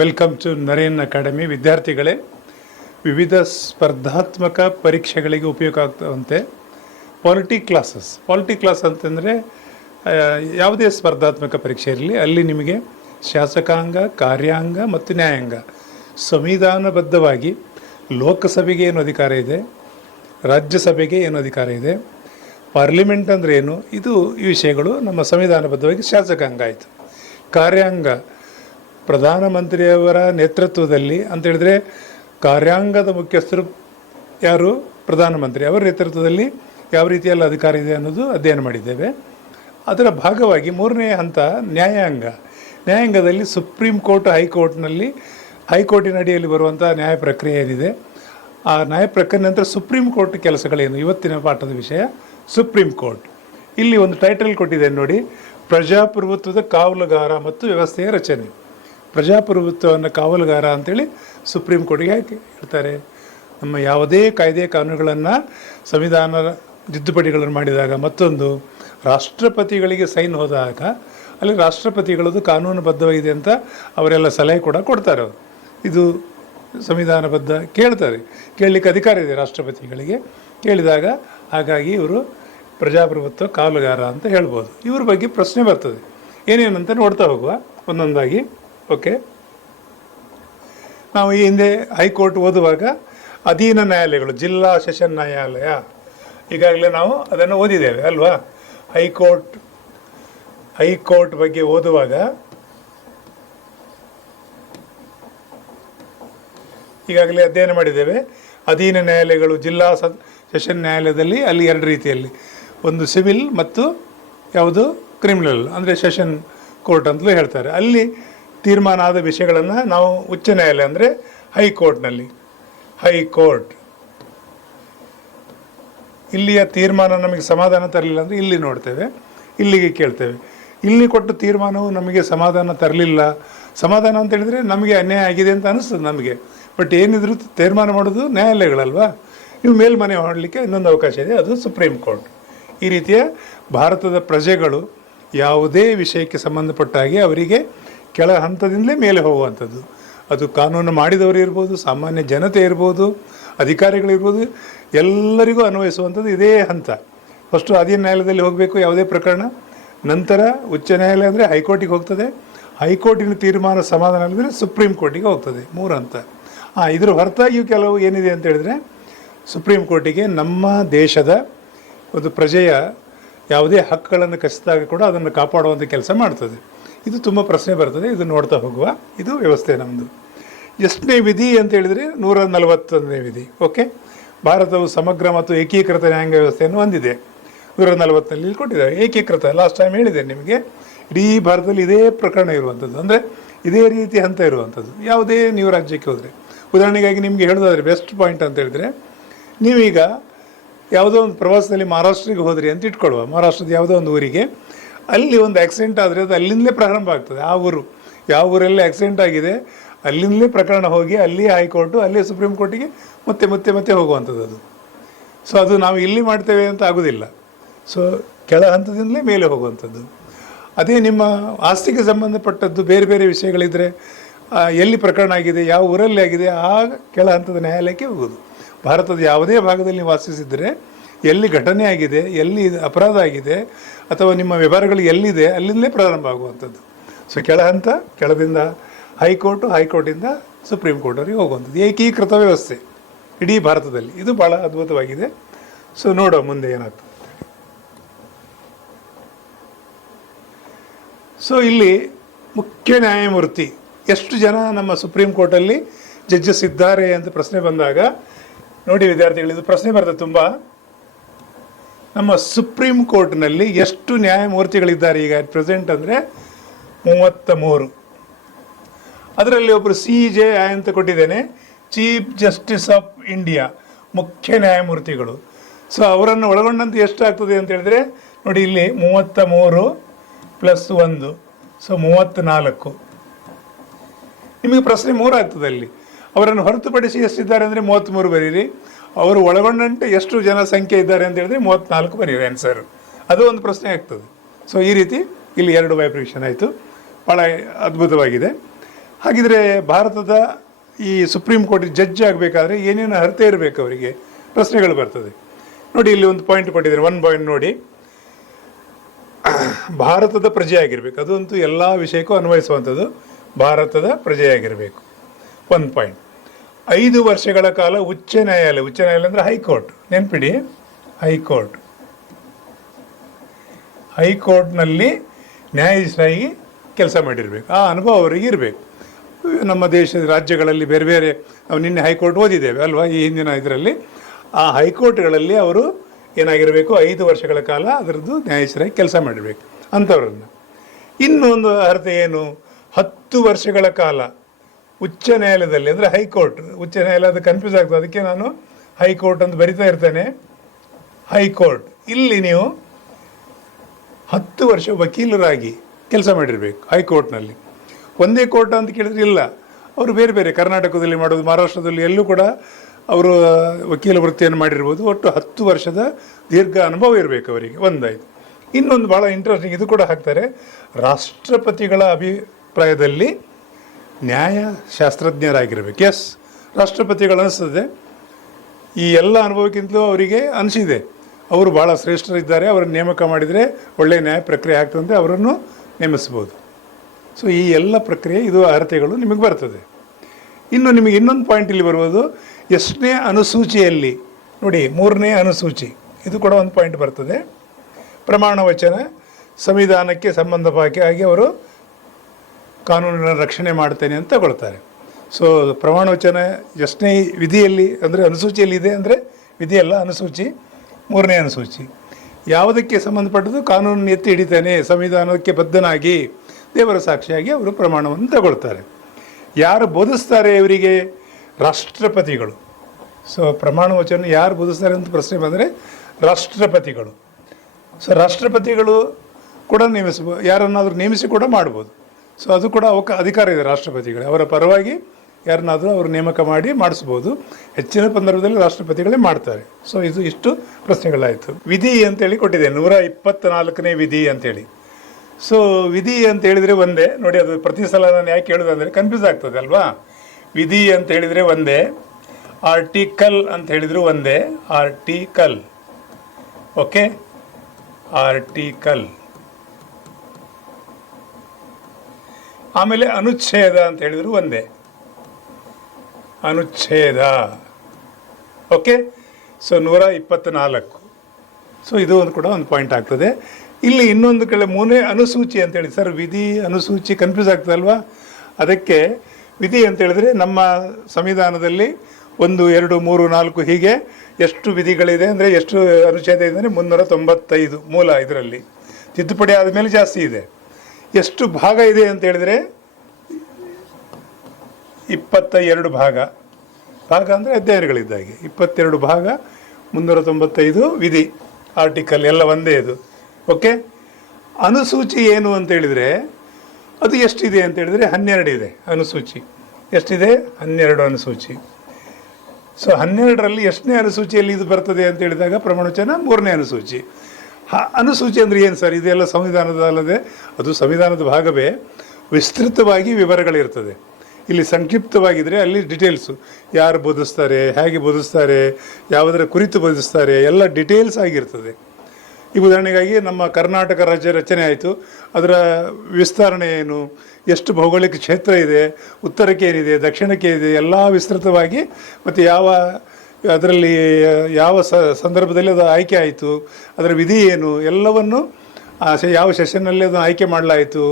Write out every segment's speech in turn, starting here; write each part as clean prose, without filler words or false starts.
Welcome to Naren academy. ವಿದ್ಯಾರ್ಥಿಗಳೇ, ವಿವಿಧ ಸ್ಪರ್ಧಾತ್ಮಕ ಪರೀಕ್ಷೆಗಳಿಗೆ ಉಪಯೋಗ ಆಗ್ತವಂತೆ ಪಾಲಿಟಿ ಕ್ಲಾಸ್ ಅಂತಂದರೆ ಯಾವುದೇ ಸ್ಪರ್ಧಾತ್ಮಕ ಪರೀಕ್ಷೆ ಇರಲಿ, ಅಲ್ಲಿ ನಿಮಗೆ ಶಾಸಕಾಂಗ, ಕಾರ್ಯಾಂಗ ಮತ್ತು ನ್ಯಾಯಾಂಗ ಸಂವಿಧಾನಬದ್ಧವಾಗಿ ಲೋಕಸಭೆಗೆ ಏನು ಅಧಿಕಾರ ಇದೆ, ರಾಜ್ಯಸಭೆಗೆ ಏನು ಅಧಿಕಾರ ಇದೆ, ಪಾರ್ಲಿಮೆಂಟ್ ಅಂದರೆ ಏನು, ಈ ವಿಷಯಗಳು ನಮ್ಮ ಸಂವಿಧಾನಬದ್ಧವಾಗಿ ಶಾಸಕಾಂಗ ಆಯಿತು. ಕಾರ್ಯಾಂಗ ಪ್ರಧಾನಮಂತ್ರಿಯವರ ನೇತೃತ್ವದಲ್ಲಿ ಅಂತೇಳಿದರೆ ಕಾರ್ಯಾಂಗದ ಮುಖ್ಯಸ್ಥರು ಯಾರು? ಪ್ರಧಾನಮಂತ್ರಿ. ಅವರ ನೇತೃತ್ವದಲ್ಲಿ ಯಾವ ರೀತಿಯಲ್ಲಿ ಅಧಿಕಾರ ಇದೆ ಅನ್ನೋದು ಅಧ್ಯಯನ ಮಾಡಿದ್ದೇವೆ. ಅದರ ಭಾಗವಾಗಿ ಮೂರನೇ ಹಂತ ನ್ಯಾಯಾಂಗದಲ್ಲಿ ಸುಪ್ರೀಂ ಕೋರ್ಟ್, ಹೈಕೋರ್ಟಿನ ಅಡಿಯಲ್ಲಿ ಬರುವಂಥ ನ್ಯಾಯ ಪ್ರಕ್ರಿಯೆ ಏನಿದೆ, ಆ ನ್ಯಾಯ ಪ್ರಕ್ರಿಯೆ ನಂತರ ಸುಪ್ರೀಂ ಕೋರ್ಟ್ ಕೆಲಸಗಳೇನು, ಇವತ್ತಿನ ಪಾಠದ ವಿಷಯ ಸುಪ್ರೀಂ ಕೋರ್ಟ್. ಇಲ್ಲಿ ಒಂದು ಟೈಟಲ್ ಕೊಟ್ಟಿದೆ ನೋಡಿ, ಪ್ರಜಾಪ್ರಭುತ್ವದ ಕಾವಲುಗಾರ ಮತ್ತು ವ್ಯವಸ್ಥೆಯ ರಚನೆ. ಪ್ರಜಾಪ್ರಭುತ್ವವನ್ನು ಕಾವಲುಗಾರ ಅಂತೇಳಿ ಸುಪ್ರೀಂ ಕೋರ್ಟಿಗೆ ಯಾಕೆ ಹೇಳ್ತಾರೆ? ನಮ್ಮ ಯಾವುದೇ ಕಾಯ್ದೆ ಕಾನೂನುಗಳನ್ನು, ಸಂವಿಧಾನ ತಿದ್ದುಪಡಿಗಳನ್ನು ಮಾಡಿದಾಗ, ಮತ್ತೊಂದು ರಾಷ್ಟ್ರಪತಿಗಳಿಗೆ ಸೈನ್ ಹೋದಾಗ ಅಲ್ಲಿ ರಾಷ್ಟ್ರಪತಿಗಳದ್ದು ಕಾನೂನುಬದ್ಧವಾಗಿದೆ ಅಂತ ಅವರೆಲ್ಲ ಸಲಹೆ ಕೂಡ ಕೊಡ್ತಾರೆ. ಅವರು ಇದು ಸಂವಿಧಾನಬದ್ಧ ಕೇಳಲಿಕ್ಕೆ ಅಧಿಕಾರ ಇದೆ ರಾಷ್ಟ್ರಪತಿಗಳಿಗೆ. ಕೇಳಿದಾಗ ಹಾಗಾಗಿ ಇವರು ಪ್ರಜಾಪ್ರಭುತ್ವ ಕಾವಲುಗಾರ ಅಂತ ಹೇಳ್ಬೋದು. ಇವ್ರ ಬಗ್ಗೆ ಪ್ರಶ್ನೆ ಬರ್ತದೆ. ಏನೇನಂತ ನೋಡ್ತಾ ಹೋಗುವ ಒಂದೊಂದಾಗಿ. ಓಕೆ, ನಾವು ಈ ಹಿಂದೆ ಹೈಕೋರ್ಟ್ ಓದುವಾಗ ಅಧೀನ ನ್ಯಾಯಾಲಯಗಳು, ಜಿಲ್ಲಾ ಸೆಷನ್ ನ್ಯಾಯಾಲಯ, ಈಗಾಗಲೇ ನಾವು ಅದನ್ನು ಓದಿದ್ದೇವೆ ಅಲ್ವಾ? ಹೈಕೋರ್ಟ್ ಬಗ್ಗೆ ಓದುವಾಗ ಈಗಾಗಲೇ ಅಧ್ಯಯನ ಮಾಡಿದ್ದೇವೆ. ಅಧೀನ ನ್ಯಾಯಾಲಯಗಳು, ಜಿಲ್ಲಾ ಸೆಷನ್ ನ್ಯಾಯಾಲಯದಲ್ಲಿ ಅಲ್ಲಿ ಎರಡು ರೀತಿಯಲ್ಲಿ, ಒಂದು ಸಿವಿಲ್ ಮತ್ತು ಯಾವುದು ಕ್ರಿಮಿನಲ್, ಅಂದರೆ ಸೆಷನ್ ಕೋರ್ಟ್ ಅಂತಲೂ ಹೇಳ್ತಾರೆ. ಅಲ್ಲಿ ತೀರ್ಮಾನ ಆದ ವಿಷಯಗಳನ್ನು ನಾವು ಉಚ್ಚ ನ್ಯಾಯಾಲಯ ಅಂದರೆ ಹೈಕೋರ್ಟ್ ಇಲ್ಲಿಯ ತೀರ್ಮಾನ ನಮಗೆ ಸಮಾಧಾನ ತರಲಿಲ್ಲ ಅಂದರೆ ಇಲ್ಲಿ ನೋಡ್ತೇವೆ, ಇಲ್ಲಿಗೆ ಕೇಳ್ತೇವೆ. ಇಲ್ಲಿ ಕೊಟ್ಟು ತೀರ್ಮಾನವು ನಮಗೆ ಸಮಾಧಾನ ತರಲಿಲ್ಲ, ಸಮಾಧಾನ ಅಂತ ಹೇಳಿದರೆ ನಮಗೆ ಅನ್ಯಾಯ ಆಗಿದೆ ಅಂತ ಅನಿಸ್ತದೆ ನಮಗೆ. ಬಟ್ ಏನಿದ್ರು ತೀರ್ಮಾನ ಮಾಡೋದು ನ್ಯಾಯಾಲಯಗಳಲ್ವಾ? ನೀವು ಮೇಲ್ಮನೆ ಮಾಡಲಿಕ್ಕೆ ಇನ್ನೊಂದು ಅವಕಾಶ ಇದೆ, ಅದು ಸುಪ್ರೀಂ ಕೋರ್ಟ್. ಈ ರೀತಿಯ ಭಾರತದ ಪ್ರಜೆಗಳು ಯಾವುದೇ ವಿಷಯಕ್ಕೆ ಸಂಬಂಧಪಟ್ಟ ಹಾಗೆ ಅವರಿಗೆ ಕೆಳ ಹಂತದಿಂದಲೇ ಮೇಲೆ ಹೋಗುವಂಥದ್ದು. ಅದು ಕಾನೂನು ಮಾಡಿದವರು ಇರ್ಬೋದು, ಸಾಮಾನ್ಯ ಜನತೆ ಇರ್ಬೋದು, ಅಧಿಕಾರಿಗಳಿರ್ಬೋದು, ಎಲ್ಲರಿಗೂ ಅನ್ವಯಿಸುವಂಥದ್ದು ಇದೇ ಹಂತ. ಫಸ್ಟು ಅಧೀನ ನ್ಯಾಯಾಲಯದಲ್ಲಿ ಹೋಗಬೇಕು ಯಾವುದೇ ಪ್ರಕರಣ, ನಂತರ ಉಚ್ಚ ನ್ಯಾಯಾಲಯ ಅಂದರೆ ಹೈಕೋರ್ಟಿಗೆ ಹೋಗ್ತದೆ, ಹೈಕೋರ್ಟಿನ ತೀರ್ಮಾನ ಸಮಾಧಾನ ಅಂದರೆ ಸುಪ್ರೀಂ ಕೋರ್ಟಿಗೆ ಹೋಗ್ತದೆ. 3 ಹಂತ. ಇದ್ರ ಹೊರತಾಗಿಯೂ ಕೆಲವು ಏನಿದೆ ಅಂತ ಹೇಳಿದ್ರೆ, ಸುಪ್ರೀಂ ಕೋರ್ಟಿಗೆ ನಮ್ಮ ದೇಶದ ಒಂದು ಪ್ರಜೆಯ ಯಾವುದೇ ಹಕ್ಕುಗಳನ್ನು ಕಸಿದಾಗ ಕೂಡ ಅದನ್ನು ಕಾಪಾಡುವಂಥ ಕೆಲಸ ಮಾಡ್ತದೆ. ಇದು ತುಂಬ ಪ್ರಶ್ನೆ ಬರ್ತದೆ, ಇದು ನೋಡ್ತಾ ಹೋಗುವ. ಇದು ವ್ಯವಸ್ಥೆ ನಮ್ಮದು. ಎಷ್ಟನೇ ವಿಧಿ ಅಂತ ಹೇಳಿದರೆ 141ನೇ ವಿಧಿ. ಓಕೆ, ಭಾರತವು ಸಮಗ್ರ ಮತ್ತು ಏಕೀಕೃತ ನ್ಯಾಯಾಂಗ ವ್ಯವಸ್ಥೆಯನ್ನು ಹೊಂದಿದೆ. 140ನಲ್ಲಿ ಕೊಟ್ಟಿದ್ದಾರೆ ಏಕೀಕೃತ. ಲಾಸ್ಟ್ ಟೈಮ್ ಹೇಳಿದೆ ನಿಮಗೆ, ಇಡೀ ಭಾರತದಲ್ಲಿ ಇದೇ ಪ್ರಕರಣ ಇರುವಂಥದ್ದು, ಅಂದರೆ ಇದೇ ರೀತಿ ಹಂತ ಇರುವಂಥದ್ದು. ಯಾವುದೇ ನೀವು ರಾಜ್ಯಕ್ಕೆ ಹೋದರೆ, ಉದಾಹರಣೆಗಾಗಿ ನಿಮಗೆ ಹೇಳೋದಾದರೆ ಬೆಸ್ಟ್ ಪಾಯಿಂಟ್ ಅಂತ ಹೇಳಿದರೆ, ನೀವೀಗ ಯಾವುದೋ ಒಂದು ಪ್ರವಾಸದಲ್ಲಿ ಮಹಾರಾಷ್ಟ್ರಕ್ಕೆ ಹೋದ್ರಿ ಅಂತ ಇಟ್ಕೊಳ್ಳುವ. ಮಹಾರಾಷ್ಟ್ರದ ಯಾವುದೋ ಒಂದು ಊರಿಗೆ ಅಲ್ಲಿ ಒಂದು ಆಕ್ಸಿಡೆಂಟ್ ಆದರೆ ಅದು ಅಲ್ಲಿಂದಲೇ ಪ್ರಾರಂಭ ಆಗ್ತದೆ. ಆ ಊರು ಯಾವ ಊರಲ್ಲಿ ಆಕ್ಸಿಡೆಂಟ್ ಆಗಿದೆ ಅಲ್ಲಿಂದಲೇ ಪ್ರಕರಣ ಹೋಗಿ ಅಲ್ಲಿ ಹೈಕೋರ್ಟು, ಅಲ್ಲಿ ಸುಪ್ರೀಂ ಕೋರ್ಟಿಗೆ ಮತ್ತೆ ಹೋಗುವಂಥದ್ದು ಅದು. ಸೊ ಅದು ನಾವು ಇಲ್ಲಿ ಮಾಡ್ತೇವೆ ಅಂತ ಆಗೋದಿಲ್ಲ. ಸೊ ಕೆಳ ಹಂತದಿಂದಲೇ ಮೇಲೆ ಹೋಗುವಂಥದ್ದು. ಅದೇ ನಿಮ್ಮ ಆಸ್ತಿಗೆ ಸಂಬಂಧಪಟ್ಟದ್ದು ಬೇರೆ ಬೇರೆ ವಿಷಯಗಳಿದ್ದರೆ, ಎಲ್ಲಿ ಪ್ರಕರಣ ಆಗಿದೆ, ಯಾವ ಊರಲ್ಲಿ ಆಗಿದೆ, ಆ ಕೆಳ ಹಂತದ ನ್ಯಾಯಾಲಯಕ್ಕೆ ಹೋಗೋದು. ಭಾರತದ ಯಾವುದೇ ಭಾಗದಲ್ಲಿ ನೀವು ವಾಸಿಸಿದರೆ, ಎಲ್ಲಿ ಘಟನೆ ಆಗಿದೆ, ಎಲ್ಲಿ ಅಪರಾಧ ಆಗಿದೆ, ಅಥವಾ ನಿಮ್ಮ ವ್ಯವಹಾರಗಳು ಎಲ್ಲಿದೆ, ಅಲ್ಲಿಂದಲೇ ಪ್ರಾರಂಭ ಆಗುವಂಥದ್ದು. ಸೊ ಕೆಳ ಹಂತ, ಕೆಳದಿಂದ ಹೈಕೋರ್ಟಿಂದ ಸುಪ್ರೀಂ ಕೋರ್ಟ್ವರೆಗೆ ಹೋಗುವಂಥದ್ದು ಏಕೀಕೃತ ವ್ಯವಸ್ಥೆ ಇಡೀ ಭಾರತದಲ್ಲಿ. ಇದು ಭಾಳ ಅದ್ಭುತವಾಗಿದೆ. ಸೊ ನೋಡೋ ಮುಂದೆ ಏನಾಗ್ತದೆ. ಸೊ ಇಲ್ಲಿ ಮುಖ್ಯ ನ್ಯಾಯಮೂರ್ತಿ ಎಷ್ಟು ಜನ ನಮ್ಮ ಸುಪ್ರೀಂ ಕೋರ್ಟಲ್ಲಿ ಜಡ್ಜಸ್ ಇದ್ದಾರೆ ಅಂತ ಪ್ರಶ್ನೆ ಬಂದಾಗ ನೋಡಿ ವಿದ್ಯಾರ್ಥಿಗಳು, ಇದು ಪ್ರಶ್ನೆ ಬರ್ತದೆ ತುಂಬ. ನಮ್ಮ ಸುಪ್ರೀಂ ಕೋರ್ಟ್ನಲ್ಲಿ ಎಷ್ಟು ನ್ಯಾಯಮೂರ್ತಿಗಳಿದ್ದಾರೆ ಈಗ ಪ್ರೆಸೆಂಟ್ ಅಂದರೆ 33. ಅದರಲ್ಲಿ ಒಬ್ಬರು CJI ಅಂತ ಕೊಟ್ಟಿದ್ದೇನೆ, ಚೀಫ್ ಜಸ್ಟಿಸ್ ಆಫ್ ಇಂಡಿಯಾ, ಮುಖ್ಯ ನ್ಯಾಯಮೂರ್ತಿಗಳು. ಸೊ ಅವರನ್ನು ಒಳಗೊಂಡಂತೆ ಎಷ್ಟು ಆಗ್ತದೆ ಅಂತ ಹೇಳಿದ್ರೆ ನೋಡಿ, ಇಲ್ಲಿ 33 + 1, ಸೊ 34. ನಿಮಗೆ ಪ್ರಶ್ನೆ 3 ಆಗ್ತದೆ ಅಲ್ಲಿ. ಅವರನ್ನು ಹೊರತುಪಡಿಸಿ ಎಷ್ಟಿದ್ದಾರೆ ಅಂದರೆ 33 ಬರೀರಿ. ಅವರು ಒಳಗೊಂಡಂತೆ ಎಷ್ಟು ಜನ ಸಂಖ್ಯೆ ಇದ್ದಾರೆ ಅಂತ ಹೇಳಿದ್ರೆ 34 ಬರೀರಿ ಆನ್ಸರ್. ಅದು ಒಂದು ಪ್ರಶ್ನೆ ಆಗ್ತದೆ. ಸೊ ಈ ರೀತಿ ಇಲ್ಲಿ 2 ಬೈಪ್ರಿಕ್ಷನ್ ಆಯಿತು. ಭಾಳ ಅದ್ಭುತವಾಗಿದೆ. ಹಾಗಿದ್ರೆ ಭಾರತದ ಈ ಸುಪ್ರೀಂ ಕೋರ್ಟ್ ಜಡ್ಜ್ ಆಗಬೇಕಾದ್ರೆ ಏನೇನು ಅರ್ಹತೆ ಇರಬೇಕು ಅವರಿಗೆ ಪ್ರಶ್ನೆಗಳು ಬರ್ತದೆ. ನೋಡಿ, ಇಲ್ಲಿ ಒಂದು ಪಾಯಿಂಟ್ ಕೊಟ್ಟಿದ್ದಾರೆ, 1 ಪಾಯಿಂಟ್ ನೋಡಿ. ಭಾರತದ ಪ್ರಜೆಯಾಗಿರ್ಬೇಕು, ಅದಂತೂ ಎಲ್ಲ ವಿಷಯಕ್ಕೂ ಅನ್ವಯಿಸುವಂಥದ್ದು. ಭಾರತದ ಪ್ರಜೆಯಾಗಿರಬೇಕು 1 ಪಾಯಿಂಟ್. 5 ವರ್ಷಗಳ ಕಾಲ ಉಚ್ಚ ನ್ಯಾಯಾಲಯ ಅಂದರೆ ಹೈಕೋರ್ಟ್, ನೆನ್ಪಿಡಿ, ಹೈಕೋರ್ಟ್ನಲ್ಲಿ ನ್ಯಾಯಾಧೀಶರಾಗಿ ಕೆಲಸ ಮಾಡಿರಬೇಕು. ಆ ಅನುಭವ ಅವರಿಗೆ ಇರಬೇಕು. ನಮ್ಮ ದೇಶದ ರಾಜ್ಯಗಳಲ್ಲಿ ಬೇರೆ ಬೇರೆ, ನಾವು ನಿನ್ನೆ ಹೈಕೋರ್ಟ್ ಓದಿದ್ದೇವೆ ಅಲ್ವಾ, ಈ ಹಿಂದಿನ ಇದರಲ್ಲಿ. ಆ ಹೈಕೋರ್ಟ್ಗಳಲ್ಲಿ ಅವರು ಏನಾಗಿರಬೇಕು, 5 ವರ್ಷಗಳ ಕಾಲ ಅದರದ್ದು ನ್ಯಾಯಾಧೀಶರಾಗಿ ಕೆಲಸ ಮಾಡಿರಬೇಕು ಅಂಥವ್ರನ್ನು. ಇನ್ನೊಂದು ಅರ್ಹತೆ ಏನು, 10 ವರ್ಷಗಳ ಕಾಲ ಉಚ್ಚ ನ್ಯಾಯಾಲಯದಲ್ಲಿ, ಅಂದರೆ ಹೈಕೋರ್ಟ್, ಉಚ್ಚ ನ್ಯಾಯಾಲಯದ ಕನ್ಫ್ಯೂಸ್ ಆಗ್ತದೆ, ಅದಕ್ಕೆ ನಾನು ಹೈಕೋರ್ಟ್ ಅಂತ ಬರಿತಾ ಇರ್ತೇನೆ. ಹೈಕೋರ್ಟ್ ಇಲ್ಲಿ ನೀವು 10 ವರ್ಷ ವಕೀಲರಾಗಿ ಕೆಲಸ ಮಾಡಿರಬೇಕು ಹೈಕೋರ್ಟ್ನಲ್ಲಿ. ಒಂದೇ ಕೋರ್ಟ್ ಅಂತ ಕೇಳಿದ್ರೆ ಇಲ್ಲ, ಅವರು ಬೇರೆ ಬೇರೆ ಕರ್ನಾಟಕದಲ್ಲಿ ಮಾಡೋದು, ಮಹಾರಾಷ್ಟ್ರದಲ್ಲಿ ಎಲ್ಲೂ ಕೂಡ ಅವರು ವಕೀಲ ವೃತ್ತಿಯನ್ನು ಮಾಡಿರ್ಬೋದು. ಒಟ್ಟು 10 ವರ್ಷದ ದೀರ್ಘ ಅನುಭವ ಇರಬೇಕು ಅವರಿಗೆ. ಒಂದಾಯಿತು. ಇನ್ನೊಂದು ಭಾಳ ಇಂಟ್ರೆಸ್ಟಿಂಗ್, ಇದು ಕೂಡ ಹಾಕ್ತಾರೆ, ರಾಷ್ಟ್ರಪತಿಗಳ ಅಭಿಪ್ರಾಯದಲ್ಲಿ ನ್ಯಾಯಶಾಸ್ತ್ರಜ್ಞರಾಗಿರ್ಬೇಕು. ಎಸ್, ರಾಷ್ಟ್ರಪತಿಗಳು ಅನಿಸ್ತದೆ, ಈ ಎಲ್ಲ ಅನುಭವಕ್ಕಿಂತಲೂ ಅವರಿಗೆ ಅನಿಸಿದೆ ಅವರು ಭಾಳ ಶ್ರೇಷ್ಠರಿದ್ದಾರೆ, ಅವರನ್ನು ನೇಮಕ ಮಾಡಿದರೆ ಒಳ್ಳೆಯ ನ್ಯಾಯ ಪ್ರಕ್ರಿಯೆ ಆಗ್ತದೆ, ಅವರನ್ನು ನೇಮಿಸ್ಬೋದು. ಸೊ ಈ ಎಲ್ಲ ಪ್ರಕ್ರಿಯೆ, ಇದು ಅರ್ಹತೆಗಳು ನಿಮಗೆ ಬರ್ತದೆ. ಇನ್ನು ನಿಮಗೆ ಇನ್ನೊಂದು ಪಾಯಿಂಟ್ ಇಲ್ಲಿ ಬರ್ಬೋದು, ಎಷ್ಟನೇ ಅನುಸೂಚಿಯಲ್ಲಿ ನೋಡಿ, 3ನೇ ಅನುಸೂಚಿ, ಇದು ಕೂಡ ಒಂದು ಪಾಯಿಂಟ್ ಬರ್ತದೆ. ಪ್ರಮಾಣ ವಚನ ಸಂವಿಧಾನಕ್ಕೆ ಸಂಬಂಧಪಟ್ಟ ಹಾಗೆ ಅವರು ಕಾನೂನಿನ ರಕ್ಷಣೆ ಮಾಡ್ತೇನೆ ಅಂತ ತಗೊಳ್ತಾರೆ. ಸೊ ಪ್ರಮಾಣ ವಚನ ಎಷ್ಟನೇ ವಿಧಿಯಲ್ಲಿ, ಅಂದರೆ ಅನುಸೂಚಿಯಲ್ಲಿ ಇದೆ, ಅಂದರೆ ವಿಧಿಯಲ್ಲ, ಅನುಸೂಚಿ, 3ನೇ ಅನುಸೂಚಿ. ಯಾವುದಕ್ಕೆ ಸಂಬಂಧಪಟ್ಟದ್ದು, ಕಾನೂನನ್ನು ಎತ್ತಿ ಹಿಡಿತಾನೆ, ಸಂವಿಧಾನಕ್ಕೆ ಬದ್ಧನಾಗಿ ದೇವರ ಸಾಕ್ಷಿಯಾಗಿ ಅವರು ಪ್ರಮಾಣವನ್ನು ತಗೊಳ್ತಾರೆ. ಯಾರು ಬೋಧಿಸ್ತಾರೆ ಇವರಿಗೆ, ರಾಷ್ಟ್ರಪತಿಗಳು. ಸೊ ಪ್ರಮಾಣ ವಚನ ಯಾರು ಬೋಧಿಸ್ತಾರೆ ಅಂತ ಪ್ರಶ್ನೆ ಬಂದರೆ ರಾಷ್ಟ್ರಪತಿಗಳು. ಸೊ ರಾಷ್ಟ್ರಪತಿಗಳು ಕೂಡ ಯಾರನ್ನಾದರೂ ನೇಮಿಸಿ ಕೂಡ ಮಾಡ್ಬೋದು. ಸೊ ಅದು ಕೂಡ ಅಧಿಕಾರ ಇದೆ ರಾಷ್ಟ್ರಪತಿಗಳು, ಅವರ ಪರವಾಗಿ ಯಾರನ್ನಾದರೂ ಅವರು ನೇಮಕ ಮಾಡಿ ಮಾಡಿಸ್ಬೋದು. ಹೆಚ್ಚಿನ ಸಂದರ್ಭದಲ್ಲಿ ರಾಷ್ಟ್ರಪತಿಗಳೇ ಮಾಡ್ತಾರೆ. ಸೊ ಇಷ್ಟು ಪ್ರಶ್ನೆಗಳಾಯಿತು. ವಿಧಿ ಅಂತೇಳಿ ಕೊಟ್ಟಿದೆ, 124ನೇ ವಿಧಿ ಅಂತೇಳಿ. ಸೊ ವಿಧಿ ಅಂತ ಹೇಳಿದರೆ ಒಂದೇ ನೋಡಿ, ಅದು ಪ್ರತಿ ಸಲ ನಾನು ಯಾಕೆ ಹೇಳೋದಂದರೆ ಕನ್ಫ್ಯೂಸ್ ಆಗ್ತದೆ ಅಲ್ವಾ. ವಿಧಿ ಅಂತ ಹೇಳಿದರೆ ಒಂದೇ, ಆರ್ಟಿಕಲ್ ಅಂತ ಹೇಳಿದ್ರು ಒಂದೇ, ಆರ್ಟಿಕಲ್, ಓಕೆ, ಆರ್ಟಿಕಲ್. ಆಮೇಲೆ ಅನುಚ್ಛೇದ ಅಂತ ಹೇಳಿದ್ರು ಒಂದೇ, ಅನುಚ್ಛೇದ, ಓಕೆ. ಸೊ 124. ಸೊ ಇದು ಒಂದು ಕೂಡ ಒಂದು ಪಾಯಿಂಟ್ ಆಗ್ತದೆ. ಇಲ್ಲಿ ಇನ್ನೊಂದು ಕಡೆ 3ನೇ ಅನುಸೂಚಿ ಅಂತೇಳಿ, ಸರ್ ವಿಧಿ ಅನುಸೂಚಿ ಕನ್ಫ್ಯೂಸ್ ಆಗ್ತದೆ ಅಲ್ವಾ. ಅದಕ್ಕೆ ವಿಧಿ ಅಂತ ಹೇಳಿದ್ರೆ ನಮ್ಮ ಸಂವಿಧಾನದಲ್ಲಿ 1, 2, 3, 4 ಹೀಗೆ ಎಷ್ಟು ವಿಧಿಗಳಿದೆ, ಅಂದರೆ ಎಷ್ಟು ಅನುಚ್ಛೇದ ಇದೆ ಅಂದರೆ 395 ಮೂಲ. ಇದರಲ್ಲಿ ತಿದ್ದುಪಡಿ ಆದಮೇಲೆ ಜಾಸ್ತಿ ಇದೆ. ಎಷ್ಟು ಭಾಗ ಇದೆ ಅಂತ ಹೇಳಿದರೆ 22 ಭಾಗ. ಭಾಗ ಅಂದರೆ ಅಧ್ಯಾಯಗಳಿದ್ದಾಗೆ 22 ಭಾಗ, 395 ವಿಧಿ, ಆರ್ಟಿಕಲ್ ಎಲ್ಲ ಒಂದೇ ಇದು, ಓಕೆ. ಅನುಸೂಚಿ ಏನು ಅಂತ ಹೇಳಿದರೆ ಅದು ಎಷ್ಟಿದೆ ಅಂತ ಹೇಳಿದರೆ 12 ಇದೆ ಅನುಸೂಚಿ. ಎಷ್ಟಿದೆ? 12 ಅನುಸೂಚಿ. ಸೊ 12ರಲ್ಲಿ ಎಷ್ಟನೇ ಅನುಸೂಚಿಯಲ್ಲಿ ಇದು ಬರ್ತದೆ ಅಂತ ಹೇಳಿದಾಗ ಪ್ರಮಾಣವಚನ 3ನೇ ಅನುಸೂಚಿ. ಅನುಸೂಚಿ ಅಂದರೆ ಏನು ಸರ್? ಇದೆಲ್ಲ ಸಂವಿಧಾನದ ಅಲ್ಲದೆ, ಅದು ಸಂವಿಧಾನದ ಭಾಗವೇ, ವಿಸ್ತೃತವಾಗಿ ವಿವರಗಳಿರ್ತದೆ. ಇಲ್ಲಿ ಸಂಕ್ಷಿಪ್ತವಾಗಿದ್ದರೆ ಅಲ್ಲಿ ಡಿಟೇಲ್ಸು, ಯಾರು ಬೋಧಿಸ್ತಾರೆ, ಹೇಗೆ ಬೋಧಿಸ್ತಾರೆ, ಯಾವುದರ ಕುರಿತು ಬೋಧಿಸ್ತಾರೆ, ಎಲ್ಲ ಡಿಟೇಲ್ಸ್ ಆಗಿರ್ತದೆ. ಈಗ ಉದಾಹರಣೆಗಾಗಿ ನಮ್ಮ ಕರ್ನಾಟಕ ರಾಜ್ಯ ರಚನೆ ಆಯಿತು, ಅದರ ವಿಸ್ತರಣೆ ಏನು, ಎಷ್ಟು ಭೌಗೋಳಿಕ ಕ್ಷೇತ್ರ ಇದೆ, ಉತ್ತರಕ್ಕೆ ಏನಿದೆ, ದಕ್ಷಿಣಕ್ಕೆ ಏನಿದೆ, ಎಲ್ಲ ವಿಸ್ತೃತವಾಗಿ, ಮತ್ತು ಅದರಲ್ಲಿ ಯಾವ ಸಂದರ್ಭದಲ್ಲಿ ಅದು ಆಯ್ಕೆ ಆಯಿತು, ಅದರ ವಿಧಿ ಏನು, ಎಲ್ಲವನ್ನು ಯಾವ ಸೆಷನ್ನಲ್ಲಿ ಅದನ್ನು ಆಯ್ಕೆ ಮಾಡಲಾಯಿತು,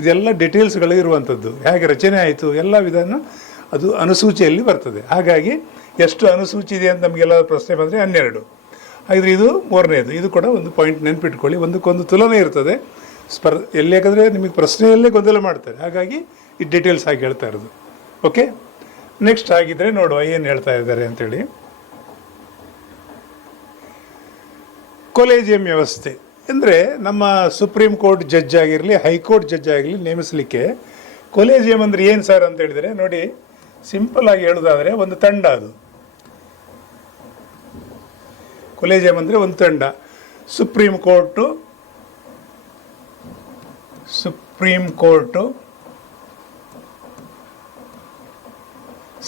ಇದೆಲ್ಲ ಡಿಟೇಲ್ಸ್ಗಳು ಇರುವಂಥದ್ದು. ಹೇಗೆ ರಚನೆ ಆಯಿತು, ಎಲ್ಲ ವಿಧಾನ ಅದು ಅನುಸೂಚಿಯಲ್ಲಿ ಬರ್ತದೆ. ಹಾಗಾಗಿ ಎಷ್ಟು ಅನುಸೂಚಿ ಇದೆ ಅಂತ ನಮಗೆಲ್ಲ ಪ್ರಶ್ನೆ ಬಂದರೆ 12. ಹಾಗಿದ್ರೆ ಇದು 3ನೇದು. ಇದು ಕೂಡ ಒಂದು ಪಾಯಿಂಟ್ ನೆನ್ಪಿಟ್ಕೊಳ್ಳಿ, ಒಂದಕ್ಕೊಂದು ತುಲನೆ ಇರ್ತದೆ. ಎಲ್ಲಿ ಯಾಕಂದರೆ ನಿಮಗೆ ಪ್ರಶ್ನೆಯಲ್ಲೇ ಗೊಂದಲ ಮಾಡ್ತಾರೆ, ಹಾಗಾಗಿ ಈ ಡೀಟೇಲ್ಸ್ ಆಗಿ ಹೇಳ್ತಾ ಇರೋದು, ಓಕೆ. ನೆಕ್ಸ್ಟ್ ಆಗಿದ್ದರೆ ನೋಡುವ ಏನು ಹೇಳ್ತಾ ಇದ್ದಾರೆ ಅಂತೇಳಿ. ಕೊಲೇಜಿಯಂ ವ್ಯವಸ್ಥೆ ಅಂದರೆ ನಮ್ಮ ಸುಪ್ರೀಂ ಕೋರ್ಟ್ ಜಡ್ಜ್ ಆಗಿರಲಿ, ಹೈಕೋರ್ಟ್ ಜಡ್ಜ್ ಆಗಿರಲಿ ನೇಮಿಸಲಿಕ್ಕೆ ಕೊಲೇಜಿಯಂ ಅಂದರೆ ಏನು ಸರ್ ಅಂತ ಹೇಳಿದರೆ, ನೋಡಿ ಸಿಂಪಲ್ ಆಗಿ ಹೇಳೋದಾದರೆ ಒಂದು ತಂಡ. ಅದು ಕೊಲೇಜಿಯಂ ಅಂದರೆ ಒಂದು ತಂಡ. Supreme court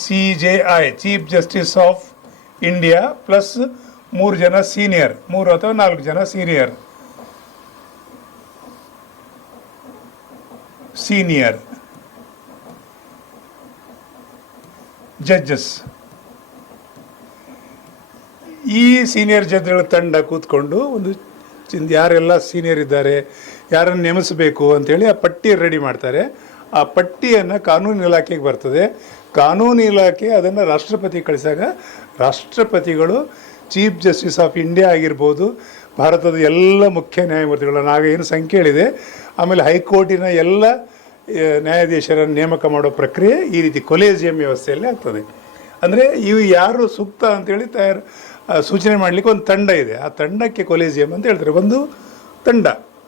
CJI chief justice of India plus 3 ಜನ ಸೀನಿಯರ್, 3 ಅಥವಾ 4 ಜನ ಸೀನಿಯರ್ ಜಡ್ಜಸ್. ಈ ಸೀನಿಯರ್ ಜಡ್ಜ್ಗಳ ತಂಡ ಕೂತ್ಕೊಂಡು ಯಾರೆಲ್ಲ ಸೀನಿಯರ್ ಇದ್ದಾರೆ, ಯಾರನ್ನು ನೇಮಿಸಬೇಕು ಅಂತೇಳಿ ಆ ಪಟ್ಟಿ ರೆಡಿ ಮಾಡ್ತಾರೆ. ಆ ಪಟ್ಟಿಯನ್ನು ಕಾನೂನು ಇಲಾಖೆಗೆ ಬರ್ತದೆ. ಕಾನೂನು ಇಲಾಖೆ ಅದನ್ನು ರಾಷ್ಟ್ರಪತಿ ಕಳಿಸಾಗ ರಾಷ್ಟ್ರಪತಿಗಳು ಚೀಫ್ ಜಸ್ಟಿಸ್ ಆಫ್ ಇಂಡಿಯಾ ಆಗಿರ್ಬೋದು, ಭಾರತದ ಎಲ್ಲ ಮುಖ್ಯ ನ್ಯಾಯಮೂರ್ತಿಗಳು, ಆಗ ಏನು ಸಂಖ್ಯೆ ಹೇಳಿದೆ, ಆಮೇಲೆ ಹೈಕೋರ್ಟಿನ ಎಲ್ಲ ನ್ಯಾಯಾಧೀಶರನ್ನು ನೇಮಕ ಮಾಡೋ ಪ್ರಕ್ರಿಯೆ ಈ ರೀತಿ ಕೊಲೇಜಿಯಂ ವ್ಯವಸ್ಥೆಯಲ್ಲಿ ಆಗ್ತದೆ. ಅಂದರೆ ಇವು ಯಾರು ಸೂಕ್ತ ಅಂತೇಳಿ ಸೂಚನೆ ಮಾಡಲಿಕ್ಕೆ ಒಂದು ತಂಡ ಇದೆ. ಆ ತಂಡಕ್ಕೆ ಕೊಲೇಜಿಯಂ ಅಂತ ಹೇಳ್ತಾರೆ. ಒಂದು ತಂಡ,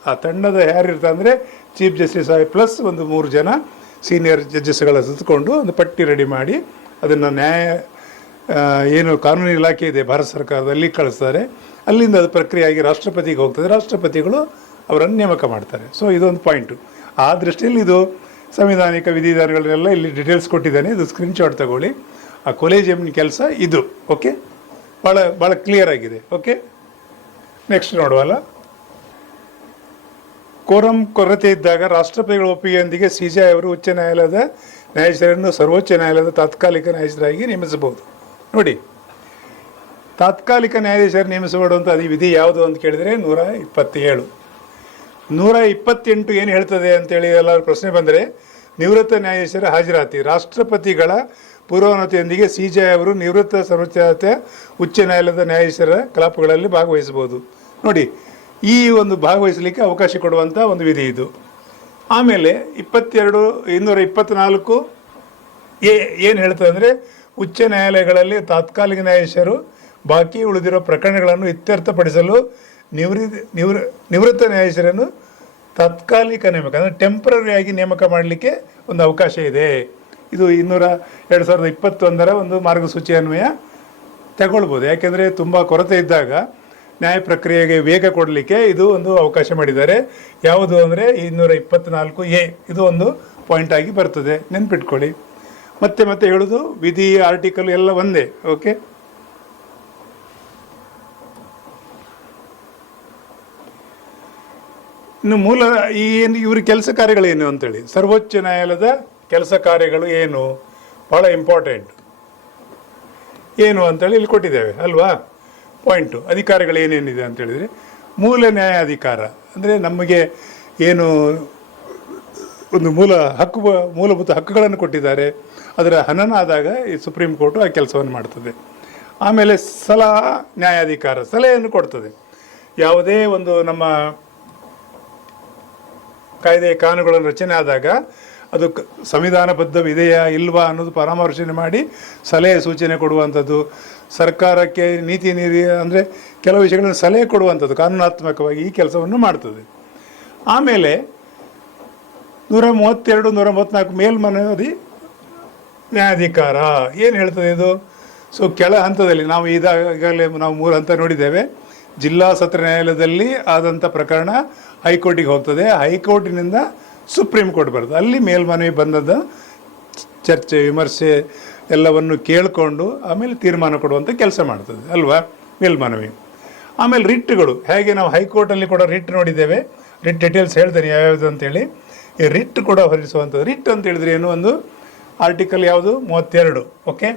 ಆ ತಂಡದ ಯಾರಿರ್ತಾರೆ ಅಂದರೆ ಚೀಫ್ ಜಸ್ಟಿಸ್ ಆಗಿ ಪ್ಲಸ್ ಒಂದು 3 ಜನ ಸೀನಿಯರ್ ಜಡ್ಜಸ್ಗಳ ಸುತ್ತಕೊಂಡು ಒಂದು ಪಟ್ಟಿ ರೆಡಿ ಮಾಡಿ ಅದನ್ನು ಏನು ಕಾನೂನು ಇಲಾಖೆ ಇದೆ ಭಾರತ ಸರ್ಕಾರದಲ್ಲಿ ಕಳಿಸ್ತಾರೆ. ಅಲ್ಲಿಂದ ಅದು ಪ್ರಕ್ರಿಯೆಯಾಗಿ ರಾಷ್ಟ್ರಪತಿಗೆ ಹೋಗ್ತದೆ. ರಾಷ್ಟ್ರಪತಿಗಳು ಅವರನ್ನು ನೇಮಕ ಮಾಡ್ತಾರೆ. ಸೊ ಇದೊಂದು ಪಾಯಿಂಟು. ಆ ದೃಷ್ಟಿಯಲ್ಲಿ ಇದು ಸಂವಿಧಾನಿಕ ವಿಧಿವಿಧಾನಗಳನ್ನೆಲ್ಲ ಇಲ್ಲಿ ಡೀಟೇಲ್ಸ್ ಕೊಟ್ಟಿದ್ದಾನೆ. ಇದು ಸ್ಕ್ರೀನ್ಶಾಟ್ ತಗೊಳ್ಳಿ. ಆ ಕೊಲೇಜಿಯಂನ ಕೆಲಸ ಇದು. ಓಕೆ, ಭಾಳ ಕ್ಲಿಯರ್ ಆಗಿದೆ. Okay, next ನೋಡುವಲ್ಲ. ಕೋರಂ ಕೊರತೆ ಇದ್ದಾಗ ರಾಷ್ಟ್ರಪತಿಗಳ ಒಪ್ಪಿಗೆಯೊಂದಿಗೆ CJI ಅವರು ಉಚ್ಚ ನ್ಯಾಯಾಲಯದ ನ್ಯಾಯಾಧೀಶರನ್ನು ಸರ್ವೋಚ್ಚ ನ್ಯಾಯಾಲಯದ ತಾತ್ಕಾಲಿಕ ನ್ಯಾಯಾಧೀಶರಾಗಿ ನೇಮಿಸಬಹುದು. ನೋಡಿ, ತಾತ್ಕಾಲಿಕ ನ್ಯಾಯಾಧೀಶರು ನೇಮಿಸಬಹುದಂತ ಅದು ವಿಧಿ ಯಾವುದು ಅಂತ ಕೇಳಿದರೆ 127. 128 ಏನು ಹೇಳ್ತದೆ ಅಂತೇಳಿ ಎಲ್ಲರೂ ಪ್ರಶ್ನೆ ಬಂದರೆ, ನಿವೃತ್ತ ನ್ಯಾಯಾಧೀಶರ ಹಾಜರಾತಿ. ರಾಷ್ಟ್ರಪತಿಗಳ ಪೂರ್ವಾನುಮತಿಯೊಂದಿಗೆ CJI ಅವರು ನಿವೃತ್ತ ಸರ್ವೋಚ್ಚ ಉಚ್ಚ ನ್ಯಾಯಾಲಯದ ನ್ಯಾಯಾಧೀಶರ ಕಲಾಪಗಳಲ್ಲಿ ಭಾಗವಹಿಸಬಹುದು. ನೋಡಿ, ಈ ಒಂದು ಭಾಗವಹಿಸಲಿಕ್ಕೆ ಅವಕಾಶ ಕೊಡುವಂಥ ಒಂದು ವಿಧಿ ಇದು. ಆಮೇಲೆ 224 ಏನು ಹೇಳ್ತದೆ ಅಂದರೆ, ಉಚ್ಚ ನ್ಯಾಯಾಲಯಗಳಲ್ಲಿ ತಾತ್ಕಾಲಿಕ ನ್ಯಾಯಾಧೀಶರು ಬಾಕಿ ಉಳಿದಿರೋ ಪ್ರಕರಣಗಳನ್ನು ಇತ್ಯರ್ಥಪಡಿಸಲು ನಿವೃತ್ತ ನ್ಯಾಯಾಧೀಶರನ್ನು ತಾತ್ಕಾಲಿಕ ನೇಮಕ ಅಂದರೆ ಟೆಂಪ್ರರಿಯಾಗಿ ನೇಮಕ ಮಾಡಲಿಕ್ಕೆ ಒಂದು ಅವಕಾಶ ಇದೆ. ಇದು 2021 ಒಂದು ಮಾರ್ಗಸೂಚಿ ಅನ್ವಯ ತಗೊಳ್ಬೋದು. ಯಾಕೆಂದರೆ ತುಂಬ ಕೊರತೆ ಇದ್ದಾಗ ನ್ಯಾಯ ಪ್ರಕ್ರಿಯೆಗೆ ವೇಗ ಕೊಡಲಿಕ್ಕೆ ಇದು ಒಂದು ಅವಕಾಶ ಮಾಡಿದ್ದಾರೆ. ಯಾವುದು ಅಂದರೆ 224A ಇದು ಒಂದು ಪಾಯಿಂಟ್ ಆಗಿ ಬರ್ತದೆ, ನೆನ್ಪಿಟ್ಕೊಳ್ಳಿ. ಮತ್ತೆ ಹೇಳೋದು ವಿಧಿ ಆರ್ಟಿಕಲ್ ಎಲ್ಲ ಒಂದೇ. ಓಕೆ, ಇನ್ನು ಮೂಲ ಇವ್ರ ಕೆಲಸ ಕಾರ್ಯಗಳೇನು ಅಂತೇಳಿ, ಸರ್ವೋಚ್ಚ ನ್ಯಾಯಾಲಯದ ಕೆಲಸ ಕಾರ್ಯಗಳು ಏನು, ಭಾಳ ಇಂಪಾರ್ಟೆಂಟ್ ಏನು ಅಂತೇಳಿ ಇಲ್ಲಿ ಕೊಟ್ಟಿದ್ದೇವೆ ಅಲ್ವಾ. ಪಾಯಿಂಟು ಅಧಿಕಾರಗಳು ಏನೇನಿದೆ ಅಂತೇಳಿದರೆ, ಮೂಲ ನ್ಯಾಯಾಧಿಕಾರ ಅಂದರೆ ನಮಗೆ ಏನು ಒಂದು ಮೂಲಭೂತ ಹಕ್ಕುಗಳನ್ನು ಕೊಟ್ಟಿದ್ದಾರೆ, ಅದರ ಹನನ ಆದಾಗ ಈ ಸುಪ್ರೀಂ ಕೋರ್ಟು ಆ ಕೆಲಸವನ್ನು ಮಾಡ್ತದೆ. ಆಮೇಲೆ ಸಲಹಾ ನ್ಯಾಯಾಧಿಕಾರ ಸಲಹೆಯನ್ನು ಕೊಡ್ತದೆ. ಯಾವುದೇ ಒಂದು ನಮ್ಮ ಕಾಯ್ದೆ ಕಾನೂನುಗಳನ್ನು ರಚನೆ ಆದಾಗ ಅದು ಸಂವಿಧಾನಬದ್ಧವಿದೆಯಾ ಇಲ್ವಾ ಅನ್ನೋದು ಪರಾಮರ್ಶನೆ ಮಾಡಿ ಸಲಹೆ ಸೂಚನೆ ಕೊಡುವಂಥದ್ದು. ಸರ್ಕಾರಕ್ಕೆ ನೀತಿ ಅಂದರೆ ಕೆಲವು ವಿಷಯಗಳನ್ನು ಸಲಹೆ ಕೊಡುವಂಥದ್ದು ಕಾನೂನಾತ್ಮಕವಾಗಿ ಈ ಕೆಲಸವನ್ನು ಮಾಡ್ತದೆ. ಆಮೇಲೆ 132, 134 ಮೇಲ್ಮನವಿ ನ್ಯಾಯಾಧಿಕಾರ ಏನು ಹೇಳ್ತದೆ ಇದು. ಸೊ ಕೆಳ ಹಂತದಲ್ಲಿ ನಾವು ಈಗಾಗಲೇ ನಾವು 3 ಹಂತ ನೋಡಿದ್ದೇವೆ. ಜಿಲ್ಲಾ ಸತ್ರ ನ್ಯಾಯಾಲಯದಲ್ಲಿ ಆದಂಥ ಪ್ರಕರಣ ಹೈಕೋರ್ಟಿಗೆ ಹೋಗ್ತದೆ, ಹೈಕೋರ್ಟಿನಿಂದ ಸುಪ್ರೀಂ ಕೋರ್ಟ್ ಬರ್ತದೆ. ಅಲ್ಲಿ ಮೇಲ್ಮನವಿ ಬಂದದ್ದು ಚರ್ಚೆ ವಿಮರ್ಶೆ ಎಲ್ಲವನ್ನು ಕೇಳಿಕೊಂಡು ಆಮೇಲೆ ತೀರ್ಮಾನ ಕೊಡುವಂಥ ಕೆಲಸ ಮಾಡ್ತದೆ ಅಲ್ವಾ ಮೇಲ್ಮನವಿ. ಆಮೇಲೆ ರಿಟ್ಗಳು ಹೇಗೆ ನಾವು ಹೈಕೋರ್ಟಲ್ಲಿ ಕೂಡ ರಿಟ್ ನೋಡಿದ್ದೇವೆ. ರಿಟ್ ಡೀಟೇಲ್ಸ್ ಹೇಳ್ತೇನೆ ಯಾವ್ಯಾವುದು ಅಂತೇಳಿ. ಈ ರಿಟ್ ಕೂಡ ಹೊರಡಿಸುವಂಥದ್ದು. ರಿಟ್ ಅಂತ ಹೇಳಿದ್ರೆ ಏನು, ಒಂದು ಆರ್ಟಿಕಲ್ ಯಾವುದು 32. ಓಕೆ,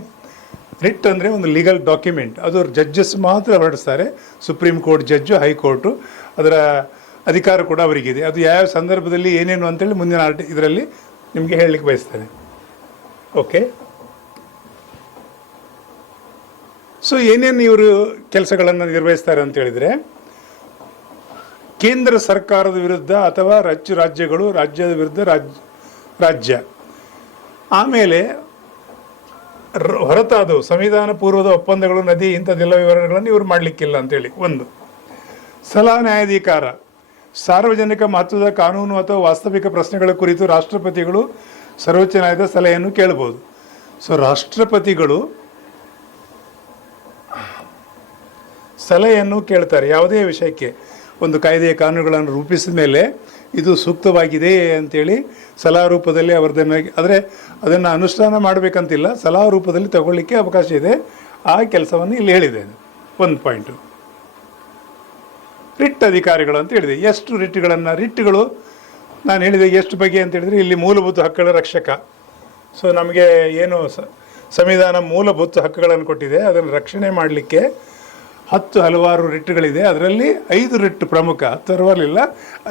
ರಿಟ್ ಅಂದರೆ ಒಂದು ಲೀಗಲ್ ಡಾಕ್ಯುಮೆಂಟ್. ಅದು ಜಡ್ಜಸ್ ಮಾತ್ರ ಹೊರಡಿಸ್ತಾರೆ. ಸುಪ್ರೀಂ ಕೋರ್ಟ್ ಜಡ್ಜು, ಹೈಕೋರ್ಟು, ಅದರ ಅಧಿಕಾರ ಕೂಡ ಅವರಿಗಿದೆ. ಅದು ಯಾವ ಸಂದರ್ಭದಲ್ಲಿ ಏನೇನು ಅಂತೇಳಿ ಮುಂದಿನ ಇದರಲ್ಲಿ ನಿಮಗೆ ಹೇಳಲಿಕ್ಕೆ ಬಯಸ್ತೇನೆ. ಓಕೆ, ಸೊ ಏನೇನು ಇವರು ಕೆಲಸಗಳನ್ನು ನಿರ್ವಹಿಸ್ತಾರೆ ಅಂತ ಹೇಳಿದರೆ, ಕೇಂದ್ರ ಸರ್ಕಾರದ ವಿರುದ್ಧ ಅಥವಾ ರಾಜ್ಯಗಳು ರಾಜ್ಯದ ವಿರುದ್ಧ ರಾಜ್ಯ, ಆಮೇಲೆ ಹೊರತಾದವು ಸಂವಿಧಾನ ಪೂರ್ವದ ಒಪ್ಪಂದಗಳು, ನದಿ, ಇಂಥದ್ದೆಲ್ಲ ವಿವರಣೆಗಳನ್ನು ಇವರು ಮಾಡಲಿಕ್ಕಿಲ್ಲ ಅಂತೇಳಿ ಒಂದು. ಸಲಹಾ ನ್ಯಾಯಾಧಿಕಾರ ಸಾರ್ವಜನಿಕ ಮಹತ್ವದ ಕಾನೂನು ಅಥವಾ ವಾಸ್ತವಿಕ ಪ್ರಶ್ನೆಗಳ ಕುರಿತು ರಾಷ್ಟ್ರಪತಿಗಳು ಸರ್ವೋಚ್ಚ ನ್ಯಾಯಾಲಯದ ಸಲಹೆಯನ್ನು ಕೇಳಬಹುದು. ಸೊ ರಾಷ್ಟ್ರಪತಿಗಳು ಸಲಹೆಯನ್ನು ಕೇಳ್ತಾರೆ ಯಾವುದೇ ವಿಷಯಕ್ಕೆ. ಒಂದು ಕಾಯ್ದೆಯ ಕಾನೂನುಗಳನ್ನು ರೂಪಿಸಿದ ಮೇಲೆ ಇದು ಸೂಕ್ತವಾಗಿದೆ ಅಂತೇಳಿ ಸಲಹಾ ರೂಪದಲ್ಲಿ ಅವರದನ್ನು, ಆದರೆ ಅದನ್ನು ಅನುಷ್ಠಾನ ಮಾಡಬೇಕಂತಿಲ್ಲ, ಸಲಹಾ ರೂಪದಲ್ಲಿ ತಗೊಳ್ಳಿಕ್ಕೆ ಅವಕಾಶ ಇದೆ. ಆ ಕೆಲಸವನ್ನು ಇಲ್ಲಿ ಹೇಳಿದೆ. ಒಂದು ಪಾಯಿಂಟು ರಿಟ್ ಅಧಿಕಾರಿಗಳು ಅಂತ ಹೇಳಿದೆ. ಎಷ್ಟು ರಿಟ್ಗಳನ್ನು, ರಿಟ್ಗಳು ನಾನು ಹೇಳಿದೆ ಎಷ್ಟು ಬಗೆ ಅಂತ ಹೇಳಿದರೆ, ಇಲ್ಲಿ ಮೂಲಭೂತ ಹಕ್ಕುಗಳ ರಕ್ಷಕ. ಸೊ ನಮಗೆ ಏನು ಸಂವಿಧಾನ ಮೂಲಭೂತ ಹಕ್ಕುಗಳನ್ನು ಕೊಟ್ಟಿದೆ, ಅದನ್ನು ರಕ್ಷಣೆ ಮಾಡಲಿಕ್ಕೆ ಹಲವಾರು ರಿಟ್ಗಳಿದೆ. ಅದರಲ್ಲಿ 5 ರಿಟ್ ಪ್ರಮುಖ, 10 ಹಲವಾರಿಲ್ಲ,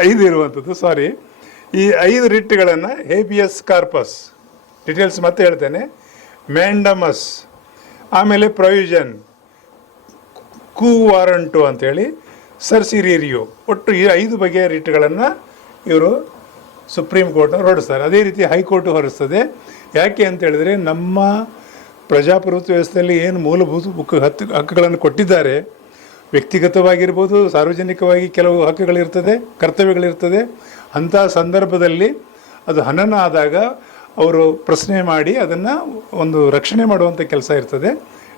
5 ಇರುವಂಥದ್ದು. ಸಾರಿ, ಈ 5 ರಿಟ್ಗಳನ್ನು ಹೇಬಿಯಸ್ ಕಾರ್ಪಸ್, ಡೀಟೇಲ್ಸ್ ಮತ್ತೆ ಹೇಳ್ತೇನೆ, ಮ್ಯಾಂಡಮಸ್, ಆಮೇಲೆ ಪ್ರೊವಿಷನ್, ಕೂ ವಾರಂಟು ಅಂಥೇಳಿ, ಸರ್ಸಿರಿಯೋ, ಒಟ್ಟು ಈ 5 ಬಗೆಯ ರಿಟ್ಗಳನ್ನು ಇವರು ಸುಪ್ರೀಂ ಕೋರ್ಟ್ನವ್ರು ಹೊರಡಿಸ್ತಾರೆ. ಅದೇ ರೀತಿ ಹೈಕೋರ್ಟು ಹೊರಡಿಸ್ತದೆ. ಯಾಕೆ ಅಂತ ಹೇಳಿದ್ರೆ, ನಮ್ಮ ಪ್ರಜಾಪ್ರಭುತ್ವ ವ್ಯವಸ್ಥೆಯಲ್ಲಿ ಏನು ಮೂಲಭೂತ ಹಕ್ಕುಗಳನ್ನು ಕೊಟ್ಟಿದ್ದಾರೆ, ವ್ಯಕ್ತಿಗತವಾಗಿರ್ಬೋದು, ಸಾರ್ವಜನಿಕವಾಗಿ ಕೆಲವು ಹಕ್ಕುಗಳಿರ್ತದೆ, ಕರ್ತವ್ಯಗಳಿರ್ತದೆ. ಅಂಥ ಸಂದರ್ಭದಲ್ಲಿ ಅದು ಹನನ ಆದಾಗ ಅವರು ಪ್ರಶ್ನೆ ಮಾಡಿ ಅದನ್ನು ಒಂದು ರಕ್ಷಣೆ ಮಾಡುವಂಥ ಕೆಲಸ ಇರ್ತದೆ.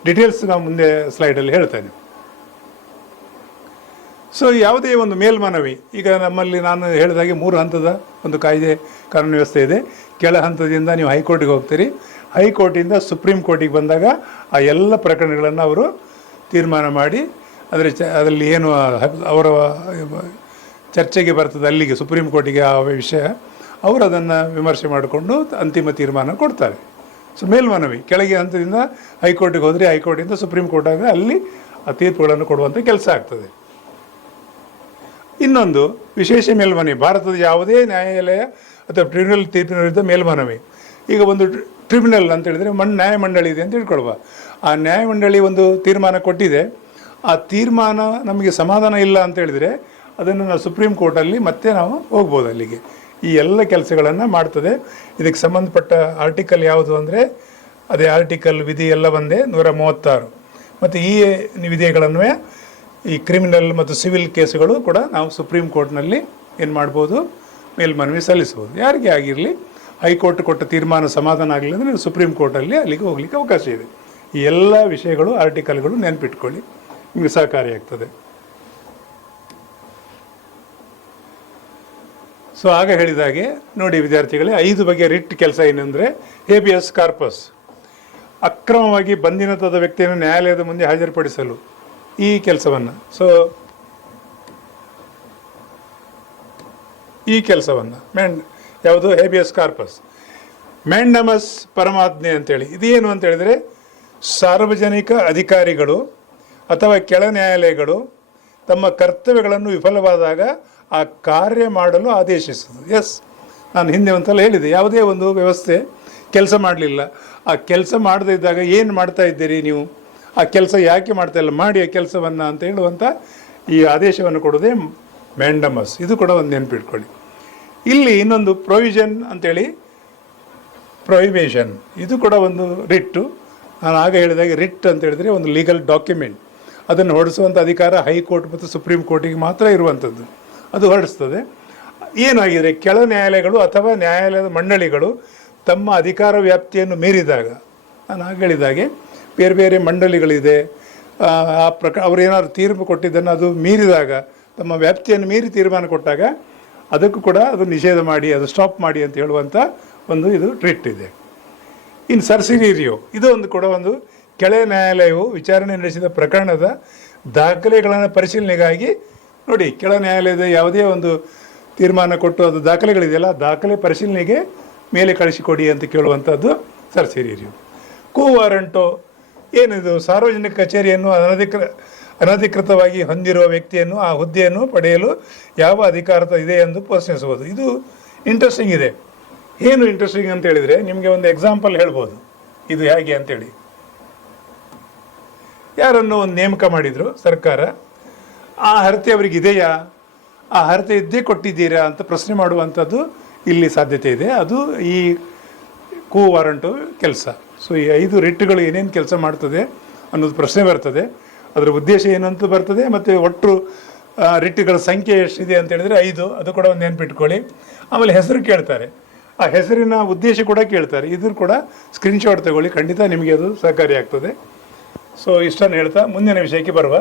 ಡೀಟೇಲ್ಸ್ ನಾವು ಮುಂದೆ ಸ್ಲೈಡಲ್ಲಿ ಹೇಳ್ತೇನೆ. ಸೊ ಯಾವುದೇ ಒಂದು ಮೇಲ್ಮನವಿ, ಈಗ ನಮ್ಮಲ್ಲಿ ನಾನು ಹೇಳಿದಾಗೆ 3 ಹಂತದ ಒಂದು ಕಾಯ್ದೆ ಕಾನೂನು ವ್ಯವಸ್ಥೆ ಇದೆ. ಕೆಳ ಹಂತದಿಂದ ನೀವು ಹೈಕೋರ್ಟಿಗೆ ಹೋಗ್ತೀರಿ, ಹೈಕೋರ್ಟಿಂದ ಸುಪ್ರೀಂ ಕೋರ್ಟಿಗೆ ಬಂದಾಗ ಆ ಎಲ್ಲ ಪ್ರಕರಣಗಳನ್ನು ಅವರು ತೀರ್ಮಾನ ಮಾಡಿ ಅದರಲ್ಲಿ ಏನು ಅವರ ಚರ್ಚೆಗೆ ಬರ್ತದೆ ಅಲ್ಲಿಗೆ ಸುಪ್ರೀಂ ಕೋರ್ಟಿಗೆ ಆ ವಿಷಯ, ಅವರು ಅದನ್ನು ವಿಮರ್ಶೆ ಮಾಡಿಕೊಂಡು ಅಂತಿಮ ತೀರ್ಮಾನ ಕೊಡ್ತಾರೆ. ಸೊ ಮೇಲ್ಮನವಿ ಕೆಳಗೆ ಹಂತದಿಂದ ಹೈಕೋರ್ಟಿಗೆ ಹೋದರೆ, ಹೈಕೋರ್ಟಿಂದ ಸುಪ್ರೀಂ ಕೋರ್ಟ್ ಆಗ ಅಲ್ಲಿ ಆ ತೀರ್ಪುಗಳನ್ನು ಕೊಡುವಂಥ ಕೆಲಸ ಆಗ್ತದೆ. ಇನ್ನೊಂದು ವಿಶೇಷ ಮೇಲ್ಮನವಿ, ಭಾರತದ ಯಾವುದೇ ನ್ಯಾಯಾಲಯ ಅಥವಾ ಟ್ರಿಬ್ಯುನಲ್ ತೀರ್ಪಿನ ವಿರುದ್ಧ ಮೇಲ್ಮನವಿ. ಈಗ ಒಂದು ಟ್ರಿಬ್ಯುನಲ್ ಅಂತ ಹೇಳಿದರೆ ನ್ಯಾಯಮಂಡಳಿ ಇದೆ ಅಂತ ತಿಳ್ಕೊಳ್ವ. ಆ ನ್ಯಾಯಮಂಡಳಿ ಒಂದು ತೀರ್ಮಾನ ಕೊಟ್ಟಿದೆ, ಆ ತೀರ್ಮಾನ ನಮಗೆ ಸಮಾಧಾನ ಇಲ್ಲ ಅಂತ ಹೇಳಿದರೆ ಅದನ್ನು ನಾವು ಸುಪ್ರೀಂ ಕೋರ್ಟಲ್ಲಿ ಮತ್ತೆ ನಾವು ಹೋಗ್ಬೋದು ಅಲ್ಲಿಗೆ. ಈ ಎಲ್ಲ ಕೆಲಸಗಳನ್ನು ಮಾಡ್ತದೆ. ಇದಕ್ಕೆ ಸಂಬಂಧಪಟ್ಟ ಆರ್ಟಿಕಲ್ ಯಾವುದು ಅಂದರೆ ಅದೇ ಆರ್ಟಿಕಲ್ ವಿಧಿ ಎಲ್ಲ ಒಂದೇ 136. ಮತ್ತು ಈ ವಿಧಿಗಳನ್ನು ಈ ಕ್ರಿಮಿನಲ್ ಮತ್ತು ಸಿವಿಲ್ ಕೇಸುಗಳು ಕೂಡ ನಾವು ಸುಪ್ರೀಂ ಕೋರ್ಟ್ನಲ್ಲಿ ಏನು ಮಾಡ್ಬೋದು, ಮೇಲ್ಮನವಿ ಸಲ್ಲಿಸ್ಬೋದು. ಯಾರಿಗೆ ಆಗಿರಲಿ, ಹೈಕೋರ್ಟ್ ಕೊಟ್ಟ ತೀರ್ಮಾನ ಸಮಾಧಾನ ಆಗಲಿಲ್ಲ ಅಂದರೆ ನೀವು ಸುಪ್ರೀಂ ಕೋರ್ಟಲ್ಲಿ ಅಲ್ಲಿಗೆ ಹೋಗಲಿಕ್ಕೆ ಅವಕಾಶ ಇದೆ. ಈ ಎಲ್ಲ ವಿಷಯಗಳು ಆರ್ಟಿಕಲ್ಗಳು ನೆನಪಿಟ್ಕೊಳ್ಳಿ, ನಿಮಗೆ ಸಹಕಾರಿಯಾಗ್ತದೆ. ಸೊ ಆಗ ಹೇಳಿದಾಗೆ ನೋಡಿ ವಿದ್ಯಾರ್ಥಿಗಳೇ, 5 ಬಗೆಯ ರಿಟ್ ಕೆಲಸ ಏನೆಂದರೆ, ಹೇಬಿಯಸ್ ಕಾರ್ಪಸ್, ಅಕ್ರಮವಾಗಿ ಬಂಧಿತನಾದ ವ್ಯಕ್ತಿಯನ್ನು ನ್ಯಾಯಾಲಯದ ಮುಂದೆ ಹಾಜರುಪಡಿಸಲು ಈ ಕೆಲಸವನ್ನು. ಸೊ ಈ ಕೆಲಸವನ್ನು ಯಾವುದು ಹೇಬಿಯಸ್ ಕಾರ್ಪಸ್. ಮ್ಯಾಂಡಮಸ್ ಪರಮಾಜ್ಞೆ ಅಂತೇಳಿ, ಇದೇನು ಅಂತ ಹೇಳಿದರೆ, ಸಾರ್ವಜನಿಕ ಅಧಿಕಾರಿಗಳು ಅಥವಾ ಕೆಳ ನ್ಯಾಯಾಲಯಗಳು ತಮ್ಮ ಕರ್ತವ್ಯಗಳನ್ನು ವಿಫಲವಾದಾಗ ಆ ಕಾರ್ಯ ಮಾಡಲು ಆದೇಶಿಸುವುದು. ಎಸ್, ನಾನು ಹಿಂದೆ ಒಂದ್ಸಲ ಹೇಳಿದೆ, ಯಾವುದೇ ಒಂದು ವ್ಯವಸ್ಥೆ ಕೆಲಸ ಮಾಡಲಿಲ್ಲ, ಆ ಕೆಲಸ ಮಾಡದೇ ಇದ್ದಾಗ ಏನು ಮಾಡ್ತಾ ಇದ್ದೀರಿ ನೀವು, ಆ ಕೆಲಸ ಯಾಕೆ ಮಾಡ್ತಾ ಇಲ್ಲ, ಮಾಡಿ ಆ ಕೆಲಸವನ್ನು ಅಂತ ಹೇಳುವಂಥ ಈ ಆದೇಶವನ್ನು ಕೊಡೋದೇ ಮ್ಯಾಂಡಮಸ್. ಇದು ಕೂಡ ಒಂದು ನೆನಪಿಟ್ಕೊಳ್ಳಿ. ಇಲ್ಲಿ ಇನ್ನೊಂದು ಪ್ರೊವಿಷನ್ ಅಂತೇಳಿ, ಪ್ರೊಹಿಬಿಷನ್, ಇದು ಕೂಡ ಒಂದು ರಿಟ್ಟು. ನಾನು ಆಗ ಹೇಳಿದಾಗೆ ರಿಟ್ ಅಂತ ಹೇಳಿದರೆ ಒಂದು ಲೀಗಲ್ ಡಾಕ್ಯುಮೆಂಟ್, ಅದನ್ನು ಹೊರಡಿಸುವಂಥ ಅಧಿಕಾರ ಹೈಕೋರ್ಟ್ ಮತ್ತು ಸುಪ್ರೀಂ ಕೋರ್ಟಿಗೆ ಮಾತ್ರ ಇರುವಂಥದ್ದು, ಅದು ಹೊರಡಿಸ್ತದೆ. ಏನಾಗಿದೆ, ಕೆಳ ನ್ಯಾಯಾಲಯಗಳು ಅಥವಾ ನ್ಯಾಯಾಲಯದ ಮಂಡಳಿಗಳು ತಮ್ಮ ಅಧಿಕಾರ ವ್ಯಾಪ್ತಿಯನ್ನು ಮೀರಿದಾಗ, ನಾನು ಆಗ ಹೇಳಿದಾಗೆ ಬೇರೆ ಬೇರೆ ಮಂಡಳಿಗಳಿದೆ, ಅವರು ಏನಾದ್ರು ತೀರ್ಪು ಕೊಟ್ಟಿದ್ದನ್ನು ಅದು ಮೀರಿದಾಗ, ತಮ್ಮ ವ್ಯಾಪ್ತಿಯನ್ನು ಮೀರಿ ತೀರ್ಮಾನ ಕೊಟ್ಟಾಗ ಅದಕ್ಕೂ ಕೂಡ ಅದು ನಿಷೇಧ ಮಾಡಿ, ಅದು ಸ್ಟಾಪ್ ಮಾಡಿ ಅಂತ ಹೇಳುವಂಥ ಒಂದು ಇದು ಟ್ರಿಟ್ ಇದೆ. ಇನ್ನು ಸರ್ಸಿರಿಯೋ, ಇದು ಒಂದು ಕೂಡ ಒಂದು ಕೆಳ ನ್ಯಾಯಾಲಯವು ವಿಚಾರಣೆ ನಡೆಸಿದ ಪ್ರಕರಣದ ದಾಖಲೆಗಳನ್ನು ಪರಿಶೀಲನೆಗಾಗಿ, ನೋಡಿ ಕೆಳ ನ್ಯಾಯಾಲಯದ ಯಾವುದೇ ಒಂದು ತೀರ್ಮಾನ ಕೊಟ್ಟು ಅದು ದಾಖಲೆಗಳಿದೆಯಲ್ಲ, ದಾಖಲೆ ಪರಿಶೀಲನೆಗೆ ಮೇಲೆ ಕಳಿಸಿಕೊಡಿ ಅಂತ ಕೇಳುವಂಥದ್ದು ಸರ್ಸಿರಿಯೋ. ಕೂ ವಾರಂಟು ಏನಿದು, ಸಾರ್ವಜನಿಕ ಕಚೇರಿಯನ್ನು ಅನಧಿಕೃತವಾಗಿ ಹೊಂದಿರುವ ವ್ಯಕ್ತಿಯನ್ನು ಆ ಹುದ್ದೆಯನ್ನು ಪಡೆಯಲು ಯಾವ ಅಧಿಕಾರ ಇದೆ ಎಂದು ಪ್ರಶ್ನಿಸುವುದು. ಇದು ಇಂಟ್ರೆಸ್ಟಿಂಗ್ ಇದೆ. ಏನು ಇಂಟ್ರೆಸ್ಟಿಂಗ್ ಅಂತ ಹೇಳಿದರೆ, ನಿಮಗೆ ಒಂದು ಎಕ್ಸಾಂಪಲ್ ಹೇಳ್ಬೋದು ಇದು ಹೇಗೆ ಅಂತೇಳಿ. ಯಾರನ್ನು ಒಂದು ನೇಮಕ ಮಾಡಿದರು ಸರ್ಕಾರ, ಆ ಅರ್ಹತೆ ಅವರಿಗೆ ಇದೆಯಾ, ಆ ಅರ್ಹತೆ ಇದ್ದೇ ಕೊಟ್ಟಿದ್ದೀರಾ ಅಂತ ಪ್ರಶ್ನೆ ಮಾಡುವಂಥದ್ದು ಇಲ್ಲಿ ಸಾಧ್ಯತೆ ಇದೆ. ಅದು ಈ ಕೂ ವಾರಂಟು ಕೆಲಸ. ಸೊ ಈ 5 ರಿಟ್ಗಳು ಏನೇನು ಕೆಲಸ ಮಾಡ್ತದೆ ಅನ್ನೋದು ಪ್ರಶ್ನೆ ಬರ್ತದೆ, ಅದರ ಉದ್ದೇಶ ಏನಂತ ಬರ್ತದೆ, ಮತ್ತು ಒಟ್ಟು ರಿಟ್ಗಳ ಸಂಖ್ಯೆ ಎಷ್ಟಿದೆ ಅಂತ ಹೇಳಿದರೆ 5, ಅದು ಕೂಡ ಒಂದು ನೆನಪಿಟ್ಕೊಳ್ಳಿ. ಆಮೇಲೆ ಹೆಸರು ಕೇಳ್ತಾರೆ, ಆ ಹೆಸರಿನ ಉದ್ದೇಶ ಕೂಡ ಕೇಳ್ತಾರೆ. ಇದ್ರ ಕೂಡ ಸ್ಕ್ರೀನ್ಶಾಟ್ ತಗೊಳ್ಳಿ, ಖಂಡಿತ ನಿಮಗೆ ಅದು ಸಹಕಾರಿ ಆಗ್ತದೆ. ಸೊ ಇಷ್ಟನ್ನು ಹೇಳ್ತಾ ಮುಂದಿನ ವಿಷಯಕ್ಕೆ ಬರುವ.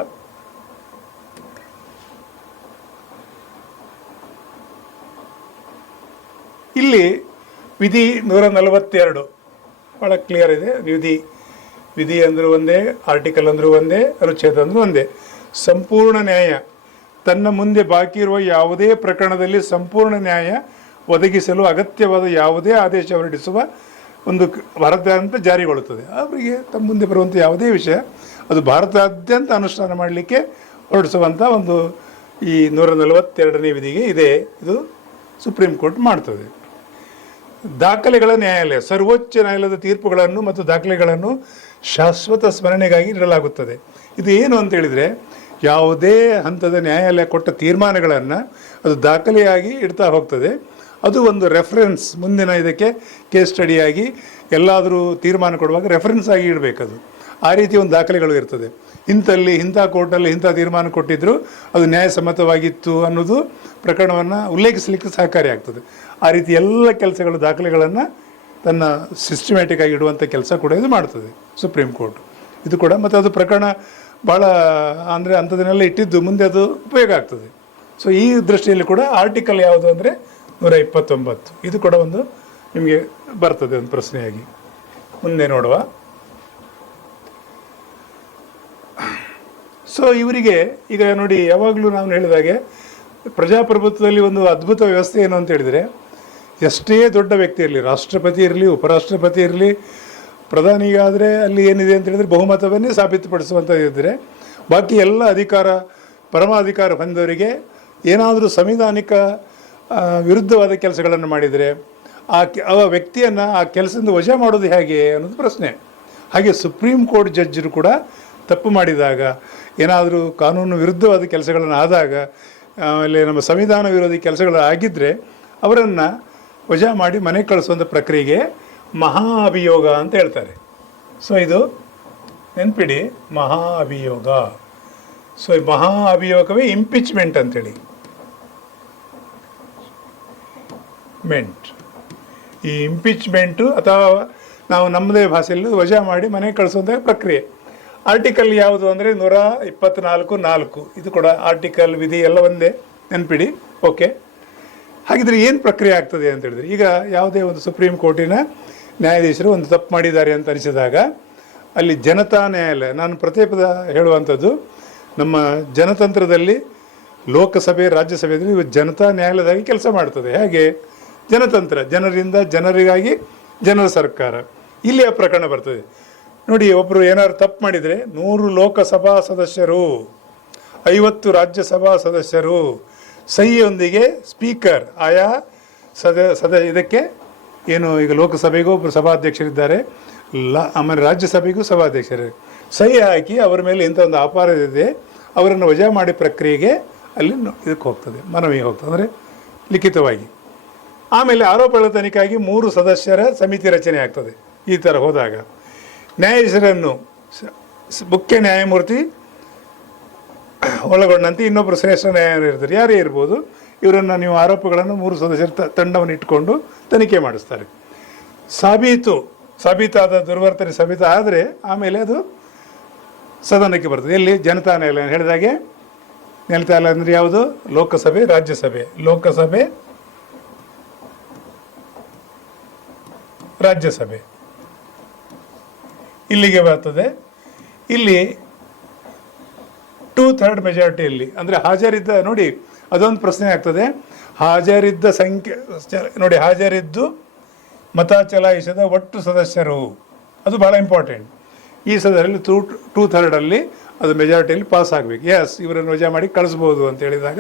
ಇಲ್ಲಿ ವಿಧಿ 142 ಭಾಳ ಕ್ಲಿಯರ್ ಇದೆ. ವಿಧಿ ಅಂದರೂ ಒಂದೇ, ಆರ್ಟಿಕಲ್ ಅಂದರೂ ಒಂದೇ, ಅನುಚ್ಛೇದ ಅಂದರೂ ಒಂದೇ. ಸಂಪೂರ್ಣ ನ್ಯಾಯ, ತನ್ನ ಮುಂದೆ ಬಾಕಿ ಇರುವ ಯಾವುದೇ ಪ್ರಕರಣದಲ್ಲಿ ಸಂಪೂರ್ಣ ನ್ಯಾಯ ಒದಗಿಸಲು ಅಗತ್ಯವಾದ ಯಾವುದೇ ಆದೇಶ ಹೊರಡಿಸುವ ಒಂದು ಭಾರತಾದ್ಯಂತ ಜಾರಿಗೊಳ್ಳುತ್ತದೆ. ಅವರಿಗೆ ತಮ್ಮ ಮುಂದೆ ಬರುವಂಥ ಯಾವುದೇ ವಿಷಯ ಅದು ಭಾರತಾದ್ಯಂತ ಅನುಷ್ಠಾನ ಮಾಡಲಿಕ್ಕೆ ಹೊರಡಿಸುವಂಥ ಒಂದು ಈ 142ನೇ ವಿಧಿಗೆ ಇದೆ. ಇದು ಸುಪ್ರೀಂ ಕೋರ್ಟ್ ಮಾಡ್ತದೆ. ದಾಖಲೆಗಳ ನ್ಯಾಯಾಲಯ, ಸರ್ವೋಚ್ಚ ನ್ಯಾಯಾಲಯದ ತೀರ್ಪುಗಳನ್ನು ಮತ್ತು ದಾಖಲೆಗಳನ್ನು ಶಾಶ್ವತ ಸ್ಮರಣೆಗಾಗಿ ಇಡಲಾಗುತ್ತದೆ. ಇದು ಏನು ಅಂತ ಹೇಳಿದರೆ, ಯಾವುದೇ ಹಂತದ ನ್ಯಾಯಾಲಯ ಕೊಟ್ಟ ತೀರ್ಮಾನಗಳನ್ನು ಅದು ದಾಖಲೆಯಾಗಿ ಇಡ್ತಾ ಹೋಗ್ತದೆ. ಅದು ಒಂದು ರೆಫರೆನ್ಸ್, ಮುಂದಿನ ಇದಕ್ಕೆ ಕೇಸ್ ಸ್ಟಡಿಯಾಗಿ ಎಲ್ಲಾದರೂ ತೀರ್ಮಾನ ಕೊಡುವಾಗ ರೆಫರೆನ್ಸ್ ಆಗಿ ಇಡಬೇಕದು. ಆ ರೀತಿ ಒಂದು ದಾಖಲೆಗಳು ಇರ್ತದೆ. ಇಂಥ ಕೋರ್ಟಲ್ಲಿ ಇಂಥ ತೀರ್ಮಾನ ಕೊಟ್ಟಿದ್ದರು, ಅದು ನ್ಯಾಯಸಮ್ಮತವಾಗಿತ್ತು ಅನ್ನೋದು ಪ್ರಕರಣವನ್ನು ಉಲ್ಲೇಖಿಸಲಿಕ್ಕೆ ಸಹಕಾರಿಯಾಗ್ತದೆ. ಆ ರೀತಿ ಎಲ್ಲ ಕೆಲಸಗಳು, ದಾಖಲೆಗಳನ್ನು ತನ್ನ ಸಿಸ್ಟಮ್ಯಾಟಿಕ್ ಆಗಿ ಇಡುವಂಥ ಕೆಲಸ ಕೂಡ ಇದು ಮಾಡ್ತದೆ ಸುಪ್ರೀಂ ಕೋರ್ಟ್. ಇದು ಕೂಡ ಮತ್ತು ಅದು ಪ್ರಕರಣ ಭಾಳ ಅಂದರೆ ಅಂಥದನ್ನೆಲ್ಲ ಇಟ್ಟಿದ್ದು ಮುಂದೆ ಅದು ಉಪಯೋಗ ಆಗ್ತದೆ. ಸೊ ಈ ದೃಷ್ಟಿಯಲ್ಲಿ ಕೂಡ ಆರ್ಟಿಕಲ್ ಯಾವುದು ಅಂದರೆ 129. ಇದು ಕೂಡ ಒಂದು ನಿಮಗೆ ಬರ್ತದೆ ಒಂದು ಪ್ರಶ್ನೆಯಾಗಿ. ಮುಂದೆ ನೋಡುವ. ಸೊ ಇವರಿಗೆ ಈಗ ನೋಡಿ, ಯಾವಾಗಲೂ ನಾವು ಹೇಳಿದಾಗೆ ಪ್ರಜಾಪ್ರಭುತ್ವದಲ್ಲಿ ಒಂದು ಅದ್ಭುತ ವ್ಯವಸ್ಥೆ ಏನು ಅಂತ ಹೇಳಿದರೆ, ಎಷ್ಟೇ ದೊಡ್ಡ ವ್ಯಕ್ತಿ ಇರಲಿ, ರಾಷ್ಟ್ರಪತಿ ಇರಲಿ, ಉಪರಾಷ್ಟ್ರಪತಿ ಇರಲಿ, ಪ್ರಧಾನಿಗಾದರೆ ಅಲ್ಲಿ ಏನಿದೆ ಅಂತ ಹೇಳಿದರೆ ಬಹುಮತವನ್ನೇ ಸಾಬೀತುಪಡಿಸುವಂಥದ್ದು ಇದ್ದರೆ, ಬಾಕಿ ಎಲ್ಲ ಅಧಿಕಾರ, ಪರಮಾಧಿಕಾರ ಹೊಂದವರಿಗೆ ಏನಾದರೂ ಸಂವಿಧಾನಿಕ ವಿರುದ್ಧವಾದ ಕೆಲಸಗಳನ್ನು ಮಾಡಿದರೆ ಆ ವ್ಯಕ್ತಿಯನ್ನು ಆ ಕೆಲಸದಿಂದ ವಜಾ ಮಾಡೋದು ಹೇಗೆ ಅನ್ನೋದು ಪ್ರಶ್ನೆ. ಹಾಗೆ ಸುಪ್ರೀಂ ಕೋರ್ಟ್ ಜಡ್ಜರು ಕೂಡ ತಪ್ಪು ಮಾಡಿದಾಗ, ಏನಾದರೂ ಕಾನೂನು ವಿರುದ್ಧವಾದ ಕೆಲಸಗಳನ್ನು ಆದಾಗ, ಆಮೇಲೆ ನಮ್ಮ ಸಂವಿಧಾನ ವಿರೋಧಿ ಕೆಲಸಗಳು ಆಗಿದ್ದರೆ ಅವರನ್ನು ವಜಾ ಮಾಡಿ ಮನೆಗೆ ಕಳಿಸುವಂಥ ಪ್ರಕ್ರಿಯೆಗೆ ಮಹಾ ಅಭಿಯೋಗ ಅಂತ ಹೇಳ್ತಾರೆ. ಸೊ ಇದು ನೆನ್ಪಿಡಿ, ಮಹಾ ಅಭಿಯೋಗ. ಸೊ ಈ ಮಹಾ ಅಭಿಯೋಗವೇ ಇಂಪೀಚ್ಮೆಂಟ್ ಅಂತೇಳಿ. ಈ ಇಂಪೀಚ್ಮೆಂಟು ಅಥವಾ ನಾವು ನಮ್ಮದೇ ಭಾಷೆಯಲ್ಲಿ ವಜಾ ಮಾಡಿ ಮನೆಗೆ ಕಳಿಸುವಂಥ ಪ್ರಕ್ರಿಯೆ. ಆರ್ಟಿಕಲ್ ಯಾವುದು ಅಂದರೆ 124(4). ಇದು ಕೂಡ ಆರ್ಟಿಕಲ್, ವಿಧಿ ಎಲ್ಲ ಒಂದೇ, ನೆನ್ಪಿಡಿ. ಓಕೆ, ಹಾಗಿದ್ರೆ ಏನು ಪ್ರಕ್ರಿಯೆ ಆಗ್ತದೆ ಅಂತ ಹೇಳಿದ್ರೆ, ಈಗ ಯಾವುದೇ ಒಂದು ಸುಪ್ರೀಂ ಕೋರ್ಟಿನ ನ್ಯಾಯಾಧೀಶರು ಒಂದು ತಪ್ಪು ಮಾಡಿದ್ದಾರೆ ಅಂತ ಅನಿಸಿದಾಗ ಅಲ್ಲಿ ಜನತಾ ನ್ಯಾಯಾಲಯ, ನಾನು ಪ್ರತಿ ಪದ ಹೇಳುವಂಥದ್ದು, ನಮ್ಮ ಜನತಂತ್ರದಲ್ಲಿ ಲೋಕಸಭೆ, ರಾಜ್ಯಸಭೆಯಲ್ಲಿ ಇವು ಜನತಾ ನ್ಯಾಯಾಲಯದಾಗಿ ಕೆಲಸ ಮಾಡ್ತದೆ. ಹಾಗೆ ಜನತಂತ್ರ, ಜನರಿಂದ ಜನರಿಗಾಗಿ ಜನರ ಸರ್ಕಾರ. ಇಲ್ಲಿ ಆ ಪ್ರಕರಣ ಬರ್ತದೆ ನೋಡಿ. ಒಬ್ಬರು ಏನಾದ್ರು ತಪ್ಪು ಮಾಡಿದರೆ 100 ಲೋಕಸಭಾ ಸದಸ್ಯರು, 50 ರಾಜ್ಯಸಭಾ ಸದಸ್ಯರು ಸಹಿಯೊಂದಿಗೆ ಸ್ಪೀಕರ್, ಆಯಾ ಇದಕ್ಕೆ ಏನು ಈಗ ಲೋಕಸಭೆಗೂ ಒಬ್ಬರು ಸಭಾಧ್ಯಕ್ಷರಿದ್ದಾರೆ, ಆಮೇಲೆ ರಾಜ್ಯಸಭೆಗೂ ಸಭಾಧ್ಯಕ್ಷರು ಸಹಿ ಹಾಕಿ ಅವರ ಮೇಲೆ ಇಂಥ ಒಂದು ಅಪರಾಧ ಇದೆ, ಅವರನ್ನು ವಜಾ ಮಾಡಿ ಪ್ರಕ್ರಿಯೆಗೆ ಅಲ್ಲಿ ಇದಕ್ಕೆ ಹೋಗ್ತದೆ, ಮನವಿ ಹೋಗ್ತದೆ, ಅಂದರೆ ಲಿಖಿತವಾಗಿ. ಆಮೇಲೆ ಆರೋಪಗಳ ತನಿಖೆಯಾಗಿ 3 ಸದಸ್ಯರ ಸಮಿತಿ ರಚನೆ ಆಗ್ತದೆ. ಈ ಥರ ಹೋದಾಗ ನ್ಯಾಯಾಧೀಶರನ್ನು ಮುಖ್ಯ ನ್ಯಾಯಮೂರ್ತಿ ಒಳಗೊಂಡಂತೆ ಇನ್ನೊಬ್ಬರು ಶ್ರೇಷ್ಠ ನ್ಯಾಯಾಧೀಶರು ಇರ್ತಾರೆ, ಯಾರೇ ಇರ್ಬೋದು. ಇವರನ್ನು ನೀವು ಆರೋಪಗಳನ್ನು 3 ಸದಸ್ಯರ ತಂಡವನ್ನು ಇಟ್ಕೊಂಡು ತನಿಖೆ ಮಾಡಿಸ್ತಾರೆ. ಸಾಬೀತಾದ ದುರ್ವರ್ತನೆ ಸಾಬೀತಾದರೆ ಆಮೇಲೆ ಅದು ಸದನಕ್ಕೆ ಬರ್ತದೆ. ಎಲ್ಲಿ? ಜನತಾ ನ್ಯಾಯಾಲಯ. ಹೇಳಿದಾಗೆ ನ್ಯಾಯಾಲಯ ಅಂದರೆ ಯಾವುದು? ಲೋಕಸಭೆ, ರಾಜ್ಯಸಭೆ. ಲೋಕಸಭೆ, ರಾಜ್ಯಸಭೆ ಇಲ್ಲಿಗೆ ಬರ್ತದೆ. ಇಲ್ಲಿ 2/3 ಮೆಜಾರಿಟಿಯಲ್ಲಿ ಅಂದರೆ ಹಾಜರಿದ್ದ, ನೋಡಿ ಅದೊಂದು ಪ್ರಶ್ನೆ ಆಗ್ತದೆ. ಹಾಜರಿದ್ದ ಸಂಖ್ಯೆ ನೋಡಿ, ಹಾಜರಿದ್ದು ಮತ ಚಲಾಯಿಸಿದ ಒಟ್ಟು ಸದಸ್ಯರು, ಅದು ಭಾಳ ಇಂಪಾರ್ಟೆಂಟ್. ಈ ಸದಸ್ಯರಲ್ಲಿ 2/3 ಅದು ಮೆಜಾರಿಟಿಯಲ್ಲಿ ಪಾಸ್ ಆಗಬೇಕು. ಎಸ್, ಇವರನ್ನು ವಜಾ ಮಾಡಿ ಕಳಿಸ್ಬೋದು ಅಂತ ಹೇಳಿದಾಗ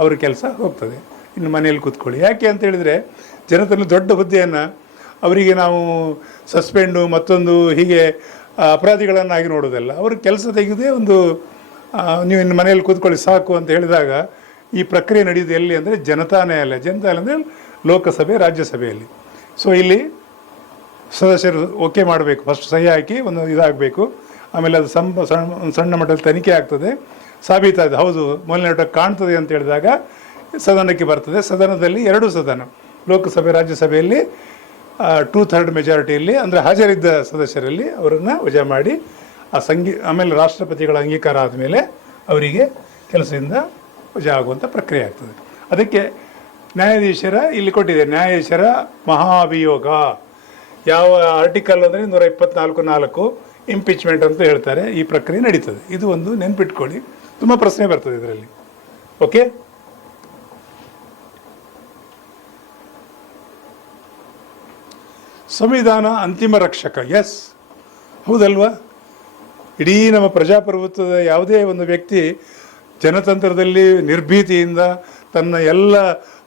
ಅವ್ರ ಕೆಲಸ ಹೋಗ್ತದೆ. ಇನ್ನು ಮನೆಯಲ್ಲಿ ಕೂತ್ಕೊಳ್ಳಿ. ಯಾಕೆ ಅಂತ ಹೇಳಿದರೆ, ಜನತೆಯಲ್ಲಿ ದೊಡ್ಡ ಹುದ್ದೆಯನ್ನು ಅವರಿಗೆ ನಾವು ಸಸ್ಪೆಂಡು ಮತ್ತೊಂದು ಹೀಗೆ ಅಪರಾಧಿಗಳನ್ನಾಗಿ ನೋಡೋದಲ್ಲ. ಅವ್ರ ಕೆಲಸ ತೆಗೆದೇ ಒಂದು ನೀವು ಇನ್ನು ಮನೆಯಲ್ಲಿ ಕೂತ್ಕೊಳ್ಳಿ ಸಾಕು ಅಂತ ಹೇಳಿದಾಗ ಈ ಪ್ರಕ್ರಿಯೆ ನಡೆಯೋದು ಎಲ್ಲಿ ಅಂದರೆ ಜನತಾ ನ್ಯಾಯಾಲಯ. ಜನತಾ ನ್ಯಾಯಾಲಯ ಅಂದರೆ ಲೋಕಸಭೆ, ರಾಜ್ಯಸಭೆಯಲ್ಲಿ. ಸೊ ಇಲ್ಲಿ ಸದಸ್ಯರು ಓಕೆ ಮಾಡಬೇಕು, ಫಸ್ಟ್ ಸಹಿ ಹಾಕಿ ಒಂದು ಇದಾಗಬೇಕು. ಆಮೇಲೆ ಅದು ಸಣ್ಣ ಮಟ್ಟದಲ್ಲಿ ತನಿಖೆ ಆಗ್ತದೆ, ಸಾಬೀತಾದ ಹೌದು ಮೂಲನಟ ಕಾಣ್ತದೆ ಅಂತ ಹೇಳಿದಾಗ ಸದನಕ್ಕೆ ಬರ್ತದೆ. ಸದನದಲ್ಲಿ 2 ಸದನ, ಲೋಕಸಭೆ, ರಾಜ್ಯಸಭೆಯಲ್ಲಿ 2/3 ಮೆಜಾರಿಟಿಯಲ್ಲಿ ಅಂದರೆ ಹಾಜರಿದ್ದ ಸದಸ್ಯರಲ್ಲಿ ಅವರನ್ನು ವಜಾ ಮಾಡಿ ಆಮೇಲೆ ರಾಷ್ಟ್ರಪತಿಗಳ ಅಂಗೀಕಾರ ಆದಮೇಲೆ ಅವರಿಗೆ ಕೆಲಸದಿಂದ ವಜಾ ಆಗುವಂಥ ಪ್ರಕ್ರಿಯೆ ಆಗ್ತದೆ. ಅದಕ್ಕೆ ನ್ಯಾಯಾಧೀಶರ ಇಲ್ಲಿ ಕೊಟ್ಟಿದೆ, ನ್ಯಾಯಾಧೀಶರ ಮಹಾಭಿಯೋಗ. ಯಾವ ಆರ್ಟಿಕಲ್ ಅಂದರೆ 124(4) ಇಂಪೀಚ್ಮೆಂಟ್ ಅಂತ ಹೇಳ್ತಾರೆ. ಈ ಪ್ರಕ್ರಿಯೆ ನಡೀತದೆ. ಇದು ಒಂದು ನೆನ್ಪಿಟ್ಕೊಳ್ಳಿ, ತುಂಬ ಪ್ರಶ್ನೆ ಬರ್ತದೆ ಇದರಲ್ಲಿ. ಓಕೆ, ಸಂವಿಧಾನ ಅಂತಿಮ ರಕ್ಷಕ. ಎಸ್, ಹೌದಲ್ವಾ? ಇಡೀ ನಮ್ಮ ಪ್ರಜಾಪ್ರಭುತ್ವದ ಯಾವುದೇ ಒಂದು ವ್ಯಕ್ತಿ ಜನತಂತ್ರದಲ್ಲಿ ನಿರ್ಭೀತಿಯಿಂದ ತನ್ನ ಎಲ್ಲ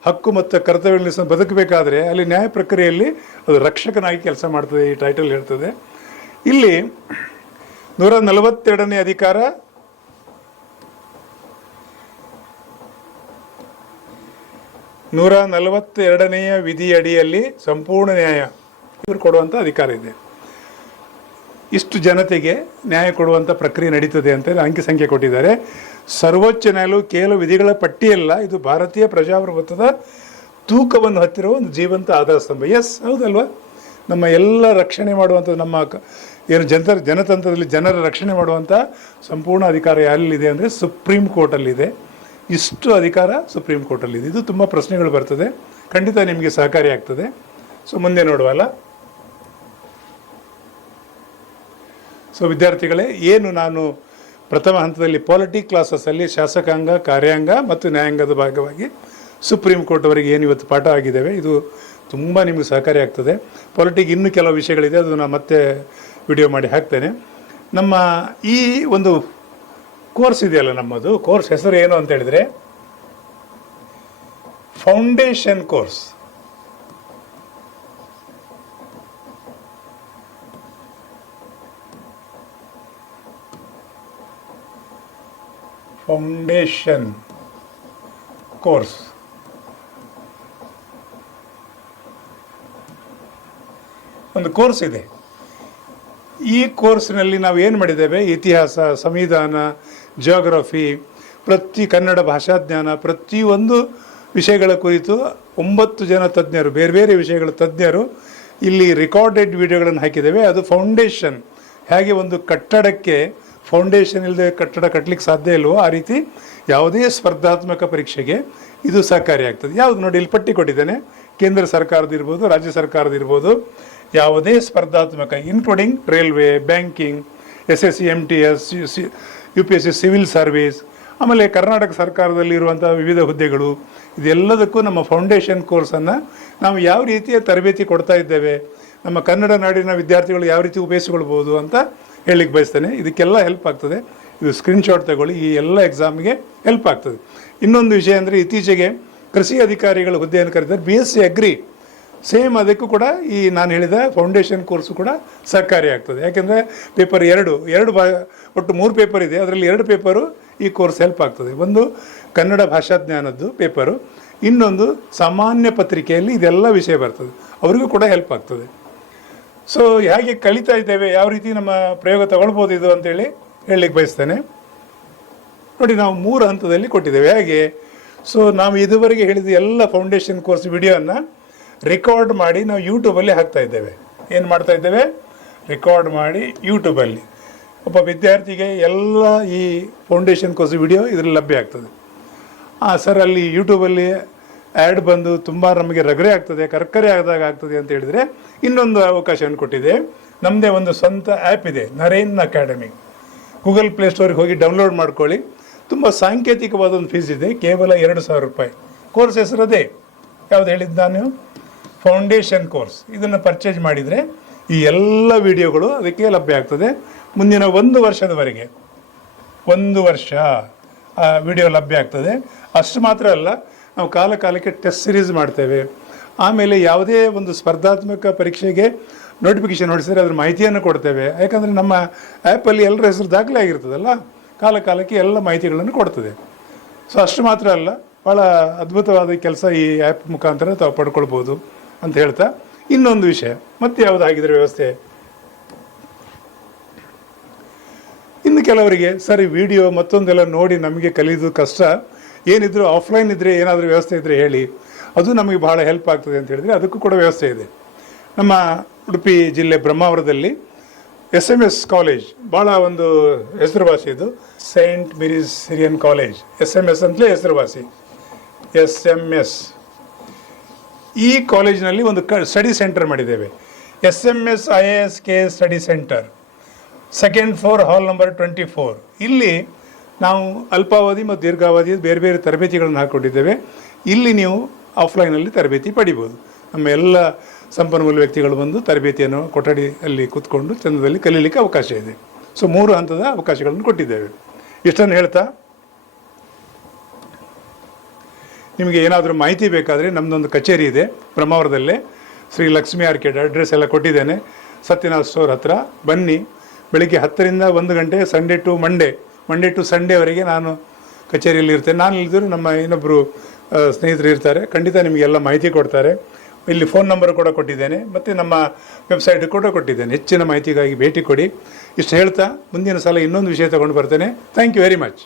ಹಕ್ಕು ಮತ್ತು ಕರ್ತವ್ಯಗಳನ್ನು ಬದುಕಬೇಕಾದ್ರೆ ಅಲ್ಲಿ ನ್ಯಾಯ ಪ್ರಕ್ರಿಯೆಯಲ್ಲಿ ಅದು ರಕ್ಷಕನಾಗಿ ಕೆಲಸ ಮಾಡ್ತದೆ. ಈ ಟೈಟಲ್ ಹೇಳ್ತದೆ. ಇಲ್ಲಿ 142ನೇ ಅಧಿಕಾರ, 142ನೆಯ ವಿಧಿಯಡಿಯಲ್ಲಿ ಸಂಪೂರ್ಣ ನ್ಯಾಯ ಇವರು ಕೊಡುವಂಥ ಅಧಿಕಾರ ಇದೆ. ಇಷ್ಟು ಜನತೆಗೆ ನ್ಯಾಯ ಕೊಡುವಂಥ ಪ್ರಕ್ರಿಯೆ ನಡೀತದೆ ಅಂತ ಅಂಕಿ ಸಂಖ್ಯೆ ಕೊಟ್ಟಿದ್ದಾರೆ. ಸರ್ವೋಚ್ಚ ನ್ಯಾಯಾಲಯವು ಕೇವಲ ವಿಧಿಗಳ ಪಟ್ಟಿಯಲ್ಲ, ಇದು ಭಾರತೀಯ ಪ್ರಜಾಪ್ರಭುತ್ವದ ತೂಕವನ್ನು ಹತ್ತಿರುವ ಒಂದು ಜೀವಂತ ಆಧಾರ ಸ್ತಂಭ. ಎಸ್, ಹೌದಲ್ವಾ? ನಮ್ಮ ಎಲ್ಲ ರಕ್ಷಣೆ ಮಾಡುವಂಥ ನಮ್ಮ ಏನು ಜನತಂತ್ರದಲ್ಲಿ ಜನರ ರಕ್ಷಣೆ ಮಾಡುವಂಥ ಸಂಪೂರ್ಣ ಅಧಿಕಾರ ಯಾರಲ್ಲಿದೆ ಅಂದರೆ ಸುಪ್ರೀಂ ಕೋರ್ಟಲ್ಲಿದೆ. ಇಷ್ಟು ಅಧಿಕಾರ ಸುಪ್ರೀಂ ಕೋರ್ಟಲ್ಲಿದೆ. ಇದು ತುಂಬ ಪ್ರಶ್ನೆಗಳು ಬರ್ತದೆ, ಖಂಡಿತ ನಿಮಗೆ ಸಹಕಾರಿ ಆಗ್ತದೆ. ಸೊ ಮುಂದೆ ನೋಡುವಲ್ಲ. ಸೊ ವಿದ್ಯಾರ್ಥಿಗಳೇ, ಏನು ನಾನು ಪ್ರಥಮ ಹಂತದಲ್ಲಿ ಪಾಲಿಟಿ ಕ್ಲಾಸಸ್ಸಲ್ಲಿ ಶಾಸಕಾಂಗ, ಕಾರ್ಯಾಂಗ ಮತ್ತು ನ್ಯಾಯಾಂಗದ ಭಾಗವಾಗಿ ಸುಪ್ರೀಂ ಕೋರ್ಟ್ವರೆಗೆ ಏನು ಇವತ್ತು ಪಾಠ ಆಗಿದ್ದೇವೆ, ಇದು ತುಂಬ ನಿಮಗೆ ಸಹಕಾರಿ ಆಗ್ತದೆ. ಪಾಲಿಟಿಗೆ ಇನ್ನೂ ಕೆಲವು ವಿಷಯಗಳಿದೆ, ಅದು ನಾನು ಮತ್ತೆ ವಿಡಿಯೋ ಮಾಡಿ ಹಾಕ್ತೇನೆ. ನಮ್ಮ ಈ ಒಂದು ಕೋರ್ಸ್ ಇದೆಯಲ್ಲ, ನಮ್ಮದು ಕೋರ್ಸ್ ಹೆಸರು ಏನು ಅಂತ ಹೇಳಿದರೆ ಫೌಂಡೇಶನ್ ಕೋರ್ಸ್. ಫೌಂಡೇಶನ್ ಕೋರ್ಸ್ ಒಂದು ಕೋರ್ಸ್ ಇದೆ. ಈ ಕೋರ್ಸ್ನಲ್ಲಿ ನಾವು ಏನು ಮಾಡಿದ್ದೇವೆ, ಇತಿಹಾಸ, ಸಂವಿಧಾನ, ಜಿಯೋಗ್ರಫಿ, ಕನ್ನಡ ಭಾಷಾಜ್ಞಾನ, ಪ್ರತಿಯೊಂದು ವಿಷಯಗಳ ಕುರಿತು 9 ಜನ ತಜ್ಞರು, ಬೇರೆ ಬೇರೆ ವಿಷಯಗಳ ತಜ್ಞರು ಇಲ್ಲಿ ರೆಕಾರ್ಡೆಡ್ ವಿಡಿಯೋಗಳನ್ನು ಹಾಕಿದ್ದೇವೆ. ಅದು ಫೌಂಡೇಶನ್, ಹೇಗೆ ಒಂದು ಕಟ್ಟಡಕ್ಕೆ ಫೌಂಡೇಶನ್ ಇಲ್ಲದೆ ಕಟ್ಟಡ ಕಟ್ಟಲಿಕ್ಕೆ ಸಾಧ್ಯ ಇಲ್ವೋ ಆ ರೀತಿ ಯಾವುದೇ ಸ್ಪರ್ಧಾತ್ಮಕ ಪರೀಕ್ಷೆಗೆ ಇದು ಸಹಕಾರಿಯಾಗ್ತದೆ. ಯಾವುದು ನೋಡಿ, ಇಲ್ಲಿ ಪಟ್ಟಿ ಕೊಟ್ಟಿದ್ದೇನೆ. ಕೇಂದ್ರ ಸರ್ಕಾರದಿರ್ಬೋದು, ರಾಜ್ಯ ಸರ್ಕಾರದಿರ್ಬೋದು, ಯಾವುದೇ ಸ್ಪರ್ಧಾತ್ಮಕ including railway, banking, SSC, MTS, UPSC, civil service, ಆಮೇಲೆ ಕರ್ನಾಟಕ ಸರ್ಕಾರದಲ್ಲಿ ಇರುವಂಥ ವಿವಿಧ ಹುದ್ದೆಗಳು, ಇದೆಲ್ಲದಕ್ಕೂ ನಮ್ಮ ಫೌಂಡೇಶನ್ ಕೋರ್ಸನ್ನು ನಾವು ಯಾವ ರೀತಿಯ ತರಬೇತಿ ಕೊಡ್ತಾ ಇದ್ದೇವೆ, ನಮ್ಮ ಕನ್ನಡ ನಾಡಿನ ವಿದ್ಯಾರ್ಥಿಗಳು ಯಾವ ರೀತಿ ಉಪಯೋಗಿಸ್ಕೊಳ್ಬೋದು ಅಂತ ಹೇಳಲಿಕ್ಕೆ ಬಯಸ್ತೇನೆ. ಇದಕ್ಕೆಲ್ಲ ಹೆಲ್ಪ್ ಆಗ್ತದೆ. ಇದು ಸ್ಕ್ರೀನ್ಶಾಟ್ ತಗೊಳ್ಳಿ, ಈ ಎಲ್ಲ ಎಕ್ಸಾಮ್ಗೆ ಹೆಲ್ಪ್ ಆಗ್ತದೆ. ಇನ್ನೊಂದು ವಿಷಯ ಅಂದರೆ, ಇತ್ತೀಚೆಗೆ ಕೃಷಿ ಅಧಿಕಾರಿಗಳ ಹುದ್ದೆಯನ್ನು ಕರೆದಿದ್ದಾರೆ, BSc ಅಗ್ರಿ. ಸೇಮ್ ಅದಕ್ಕೂ ಕೂಡ ಈ ನಾನು ಹೇಳಿದ ಫೌಂಡೇಶನ್ ಕೋರ್ಸು ಕೂಡ ಸಹಕಾರಿ ಆಗ್ತದೆ. ಯಾಕೆಂದರೆ ಪೇಪರ್ ಎರಡು ಒಟ್ಟು 3 ಪೇಪರ್ ಇದೆ, ಅದರಲ್ಲಿ 2 ಪೇಪರು ಈ ಕೋರ್ಸ್ ಹೆಲ್ಪ್ ಆಗ್ತದೆ. ಒಂದು ಕನ್ನಡ ಭಾಷಾಜ್ಞಾನದ್ದು ಪೇಪರು, ಇನ್ನೊಂದು ಸಾಮಾನ್ಯ ಪತ್ರಿಕೆಯಲ್ಲಿ ಇದೆಲ್ಲ ವಿಷಯ ಬರ್ತದೆ, ಅವರಿಗೂ ಕೂಡ ಹೆಲ್ಪ್ ಆಗ್ತದೆ. ಸೊ ಹೇಗೆ ಕಲಿತಾ ಇದ್ದೇವೆ, ಯಾವ ರೀತಿ ನಮ್ಮ ಪ್ರಯೋಗ ತಗೊಳ್ಬೋದು ಇದು ಅಂತೇಳಿ ಹೇಳಲಿಕ್ಕೆ ಬಯಸ್ತೇನೆ. ನೋಡಿ, ನಾವು 3 ಹಂತದಲ್ಲಿ ಕೊಟ್ಟಿದ್ದೇವೆ. ಹೇಗೆ? ಸೊ ನಾವು ಇದುವರೆಗೆ ಹೇಳಿದ ಎಲ್ಲ ಫೌಂಡೇಶನ್ ಕೋರ್ಸ್ ವಿಡಿಯೋನ ರೆಕಾರ್ಡ್ ಮಾಡಿ ನಾವು ಯೂಟ್ಯೂಬಲ್ಲಿ ಹಾಕ್ತಾ ಇದ್ದೇವೆ. ಏನು ಮಾಡ್ತಾ ಇದ್ದೇವೆ? ರೆಕಾರ್ಡ್ ಮಾಡಿ ಯೂಟ್ಯೂಬಲ್ಲಿ ಒಬ್ಬ ವಿದ್ಯಾರ್ಥಿಗೆ ಎಲ್ಲ ಈ ಫೌಂಡೇಶನ್ ಕೋರ್ಸ್ ವಿಡಿಯೋ ಇದರಲ್ಲಿ ಲಭ್ಯ ಆಗ್ತದೆ. ಸರ್, ಅಲ್ಲಿ ಯೂಟ್ಯೂಬಲ್ಲಿ ಆ್ಯಡ್ ಬಂದು ತುಂಬ ನಮಗೆ ರಗರೆ ಆಗ್ತದೆ, ಕರ್ಕರೆ ಆದಾಗ ಆಗ್ತದೆ ಅಂತ ಹೇಳಿದರೆ ಇನ್ನೊಂದು ಅವಕಾಶವನ್ನು ಕೊಟ್ಟಿದೆ. ನಮ್ಮದೇ ಒಂದು ಸ್ವಂತ ಆ್ಯಪ್ ಇದೆ, ನರೇನ್ ಅಕಾಡೆಮಿ. ಗೂಗಲ್ ಪ್ಲೇಸ್ಟೋರಿಗೆ ಹೋಗಿ ಡೌನ್ಲೋಡ್ ಮಾಡ್ಕೊಳ್ಳಿ. ತುಂಬ ಸಾಂಕೇತಿಕವಾದ ಒಂದು ಫೀಸ್ ಇದೆ, ಕೇವಲ 2,000 ರೂಪಾಯಿ. ಕೋರ್ಸ್ ಹೆಸರದೇ ಯಾವುದು ಹೇಳಿದ್ದು ನಾನು? Foundation course. ಇದನ್ನು ಪರ್ಚೇಸ್ ಮಾಡಿದರೆ ಈ ಎಲ್ಲ ವಿಡಿಯೋಗಳು ಅದಕ್ಕೆ ಲಭ್ಯ ಆಗ್ತದೆ. ಮುಂದಿನ 1 ವರ್ಷದವರೆಗೆ 1 ವರ್ಷ ಆ ವಿಡಿಯೋ ಲಭ್ಯ ಆಗ್ತದೆ. ಅಷ್ಟು ಮಾತ್ರ ಅಲ್ಲ, ನಾವು ಕಾಲಕ್ಕೆ ಟೆಸ್ಟ್ ಸಿರೀಸ್ ಮಾಡ್ತೇವೆ. ಆಮೇಲೆ ಯಾವುದೇ ಒಂದು ಸ್ಪರ್ಧಾತ್ಮಕ ಪರೀಕ್ಷೆಗೆ ನೋಟಿಫಿಕೇಷನ್ ಹೊಡಿಸಿದ್ರೆ ಅದ್ರ ಮಾಹಿತಿಯನ್ನು ಕೊಡ್ತೇವೆ. ಯಾಕಂದರೆ ನಮ್ಮ ಆ್ಯಪಲ್ಲಿ ಎಲ್ಲರ ಹೆಸರು ದಾಖಲೆ ಆಗಿರ್ತದಲ್ಲ, ಕಾಲಕ್ಕೆ ಎಲ್ಲ ಮಾಹಿತಿಗಳನ್ನು ಕೊಡ್ತದೆ. ಸೊ ಅಷ್ಟು ಮಾತ್ರ ಅಲ್ಲ, ಭಾಳ ಅದ್ಭುತವಾದ ಕೆಲಸ ಈ ಆ್ಯಪ್ ಮುಖಾಂತರ ತಾವು ಪಡ್ಕೊಳ್ಬೋದು ಅಂತ ಹೇಳ್ತಾ, ಇನ್ನೊಂದು ವಿಷಯ ಮತ್ತೆ ಯಾವುದಾಗಿದ್ರೆ ವ್ಯವಸ್ಥೆ, ಇನ್ನು ಕೆಲವರಿಗೆ ಸರಿ ವಿಡಿಯೋ ಮತ್ತೊಂದೆಲ್ಲ ನೋಡಿ ನಮಗೆ ಕಲಿಯೋದು ಕಷ್ಟ, ಏನಿದ್ರು ಆಫ್ಲೈನ್ ಇದ್ದರೆ ಏನಾದರೂ ವ್ಯವಸ್ಥೆ ಇದ್ದರೆ ಹೇಳಿ, ಅದು ನಮಗೆ ಭಾಳ ಹೆಲ್ಪ್ ಆಗ್ತದೆ ಅಂತ ಹೇಳಿದರೆ ಅದಕ್ಕೂ ಕೂಡ ವ್ಯವಸ್ಥೆ ಇದೆ. ನಮ್ಮ ಉಡುಪಿ ಜಿಲ್ಲೆ ಬ್ರಹ್ಮಾವರದಲ್ಲಿ SMS ಕಾಲೇಜ್, ಭಾಳ ಒಂದು ಹೆಸರುವಾಸಿ ಇದು, saint Mary's Syrian college. SMS ಅಂತಲೇ ಹೆಸರುವಾಸಿ, SMS ಈ ಕಾಲೇಜಿನಲ್ಲಿ ಒಂದು ಸ್ಟಡಿ ಸೆಂಟರ್ ಮಾಡಿದ್ದೇವೆ, SMS IAS KS study centre, second floor, hall number 24. ಇಲ್ಲಿ ನಾವು ಅಲ್ಪಾವಧಿ ಮತ್ತು ದೀರ್ಘಾವಧಿ ಬೇರೆ ಬೇರೆ ತರಬೇತಿಗಳನ್ನು ಹಾಕ್ಕೊಂಡಿದ್ದೇವೆ. ಇಲ್ಲಿ ನೀವು ಆಫ್ಲೈನಲ್ಲಿ ತರಬೇತಿ ಪಡಿಬೋದು. ನಮ್ಮ ಎಲ್ಲ ಸಂಪನ್ಮೂಲ ವ್ಯಕ್ತಿಗಳು ಬಂದು ತರಬೇತಿಯನ್ನು ಕೊಠಡಿಯಲ್ಲಿ ಕೂತ್ಕೊಂಡು ಚಂದದಲ್ಲಿ ಕಲೀಲಿಕ್ಕೆ ಅವಕಾಶ ಇದೆ. ಸೊ 3 ಹಂತದ ಅವಕಾಶಗಳನ್ನು ಕೊಟ್ಟಿದ್ದೇವೆ. ಇಷ್ಟನ್ನು ಹೇಳ್ತಾ ನಿಮಗೆ ಏನಾದರೂ ಮಾಹಿತಿ ಬೇಕಾದರೆ ನಮ್ಮದೊಂದು ಕಚೇರಿ ಇದೆ ಬ್ರಹ್ಮಾವರದಲ್ಲೇ, ಶ್ರೀ ಲಕ್ಷ್ಮೀ ಆರ್ಕೇಡ್, ಅಡ್ರೆಸ್ ಎಲ್ಲ ಕೊಟ್ಟಿದ್ದೇನೆ, ಸತ್ಯನಾಥ್ ಸ್ಟೋರ್ ಹತ್ರ ಬನ್ನಿ. ಬೆಳಿಗ್ಗೆ 10ರಿಂದ 1 ಗಂಟೆ, ಸಂಡೇ ಟು ಸಂಡೇವರೆಗೆ ನಾನು ಕಚೇರಿಯಲ್ಲಿ ಇರ್ತೇನೆ. ನಾನು ಇಲ್ಲಿದ್ದರೂ ನಮ್ಮ ಇನ್ನೊಬ್ಬರು ಸ್ನೇಹಿತರು ಇರ್ತಾರೆ, ಖಂಡಿತ ನಿಮಗೆಲ್ಲ ಮಾಹಿತಿ ಕೊಡ್ತಾರೆ. ಇಲ್ಲಿ ಫೋನ್ ನಂಬರ್ ಕೂಡ ಕೊಟ್ಟಿದ್ದೇನೆ ಮತ್ತು ನಮ್ಮ ವೆಬ್ಸೈಟ್ ಕೂಡ ಕೊಟ್ಟಿದ್ದೇನೆ. ಹೆಚ್ಚಿನ ಮಾಹಿತಿಗಾಗಿ ಭೇಟಿ ಕೊಡಿ. ಇಷ್ಟು ಹೇಳ್ತಾ ಮುಂದಿನ ಸಲ ಇನ್ನೊಂದು ವಿಷಯ ತಗೊಂಡು ಬರ್ತೇನೆ. Thank you very much.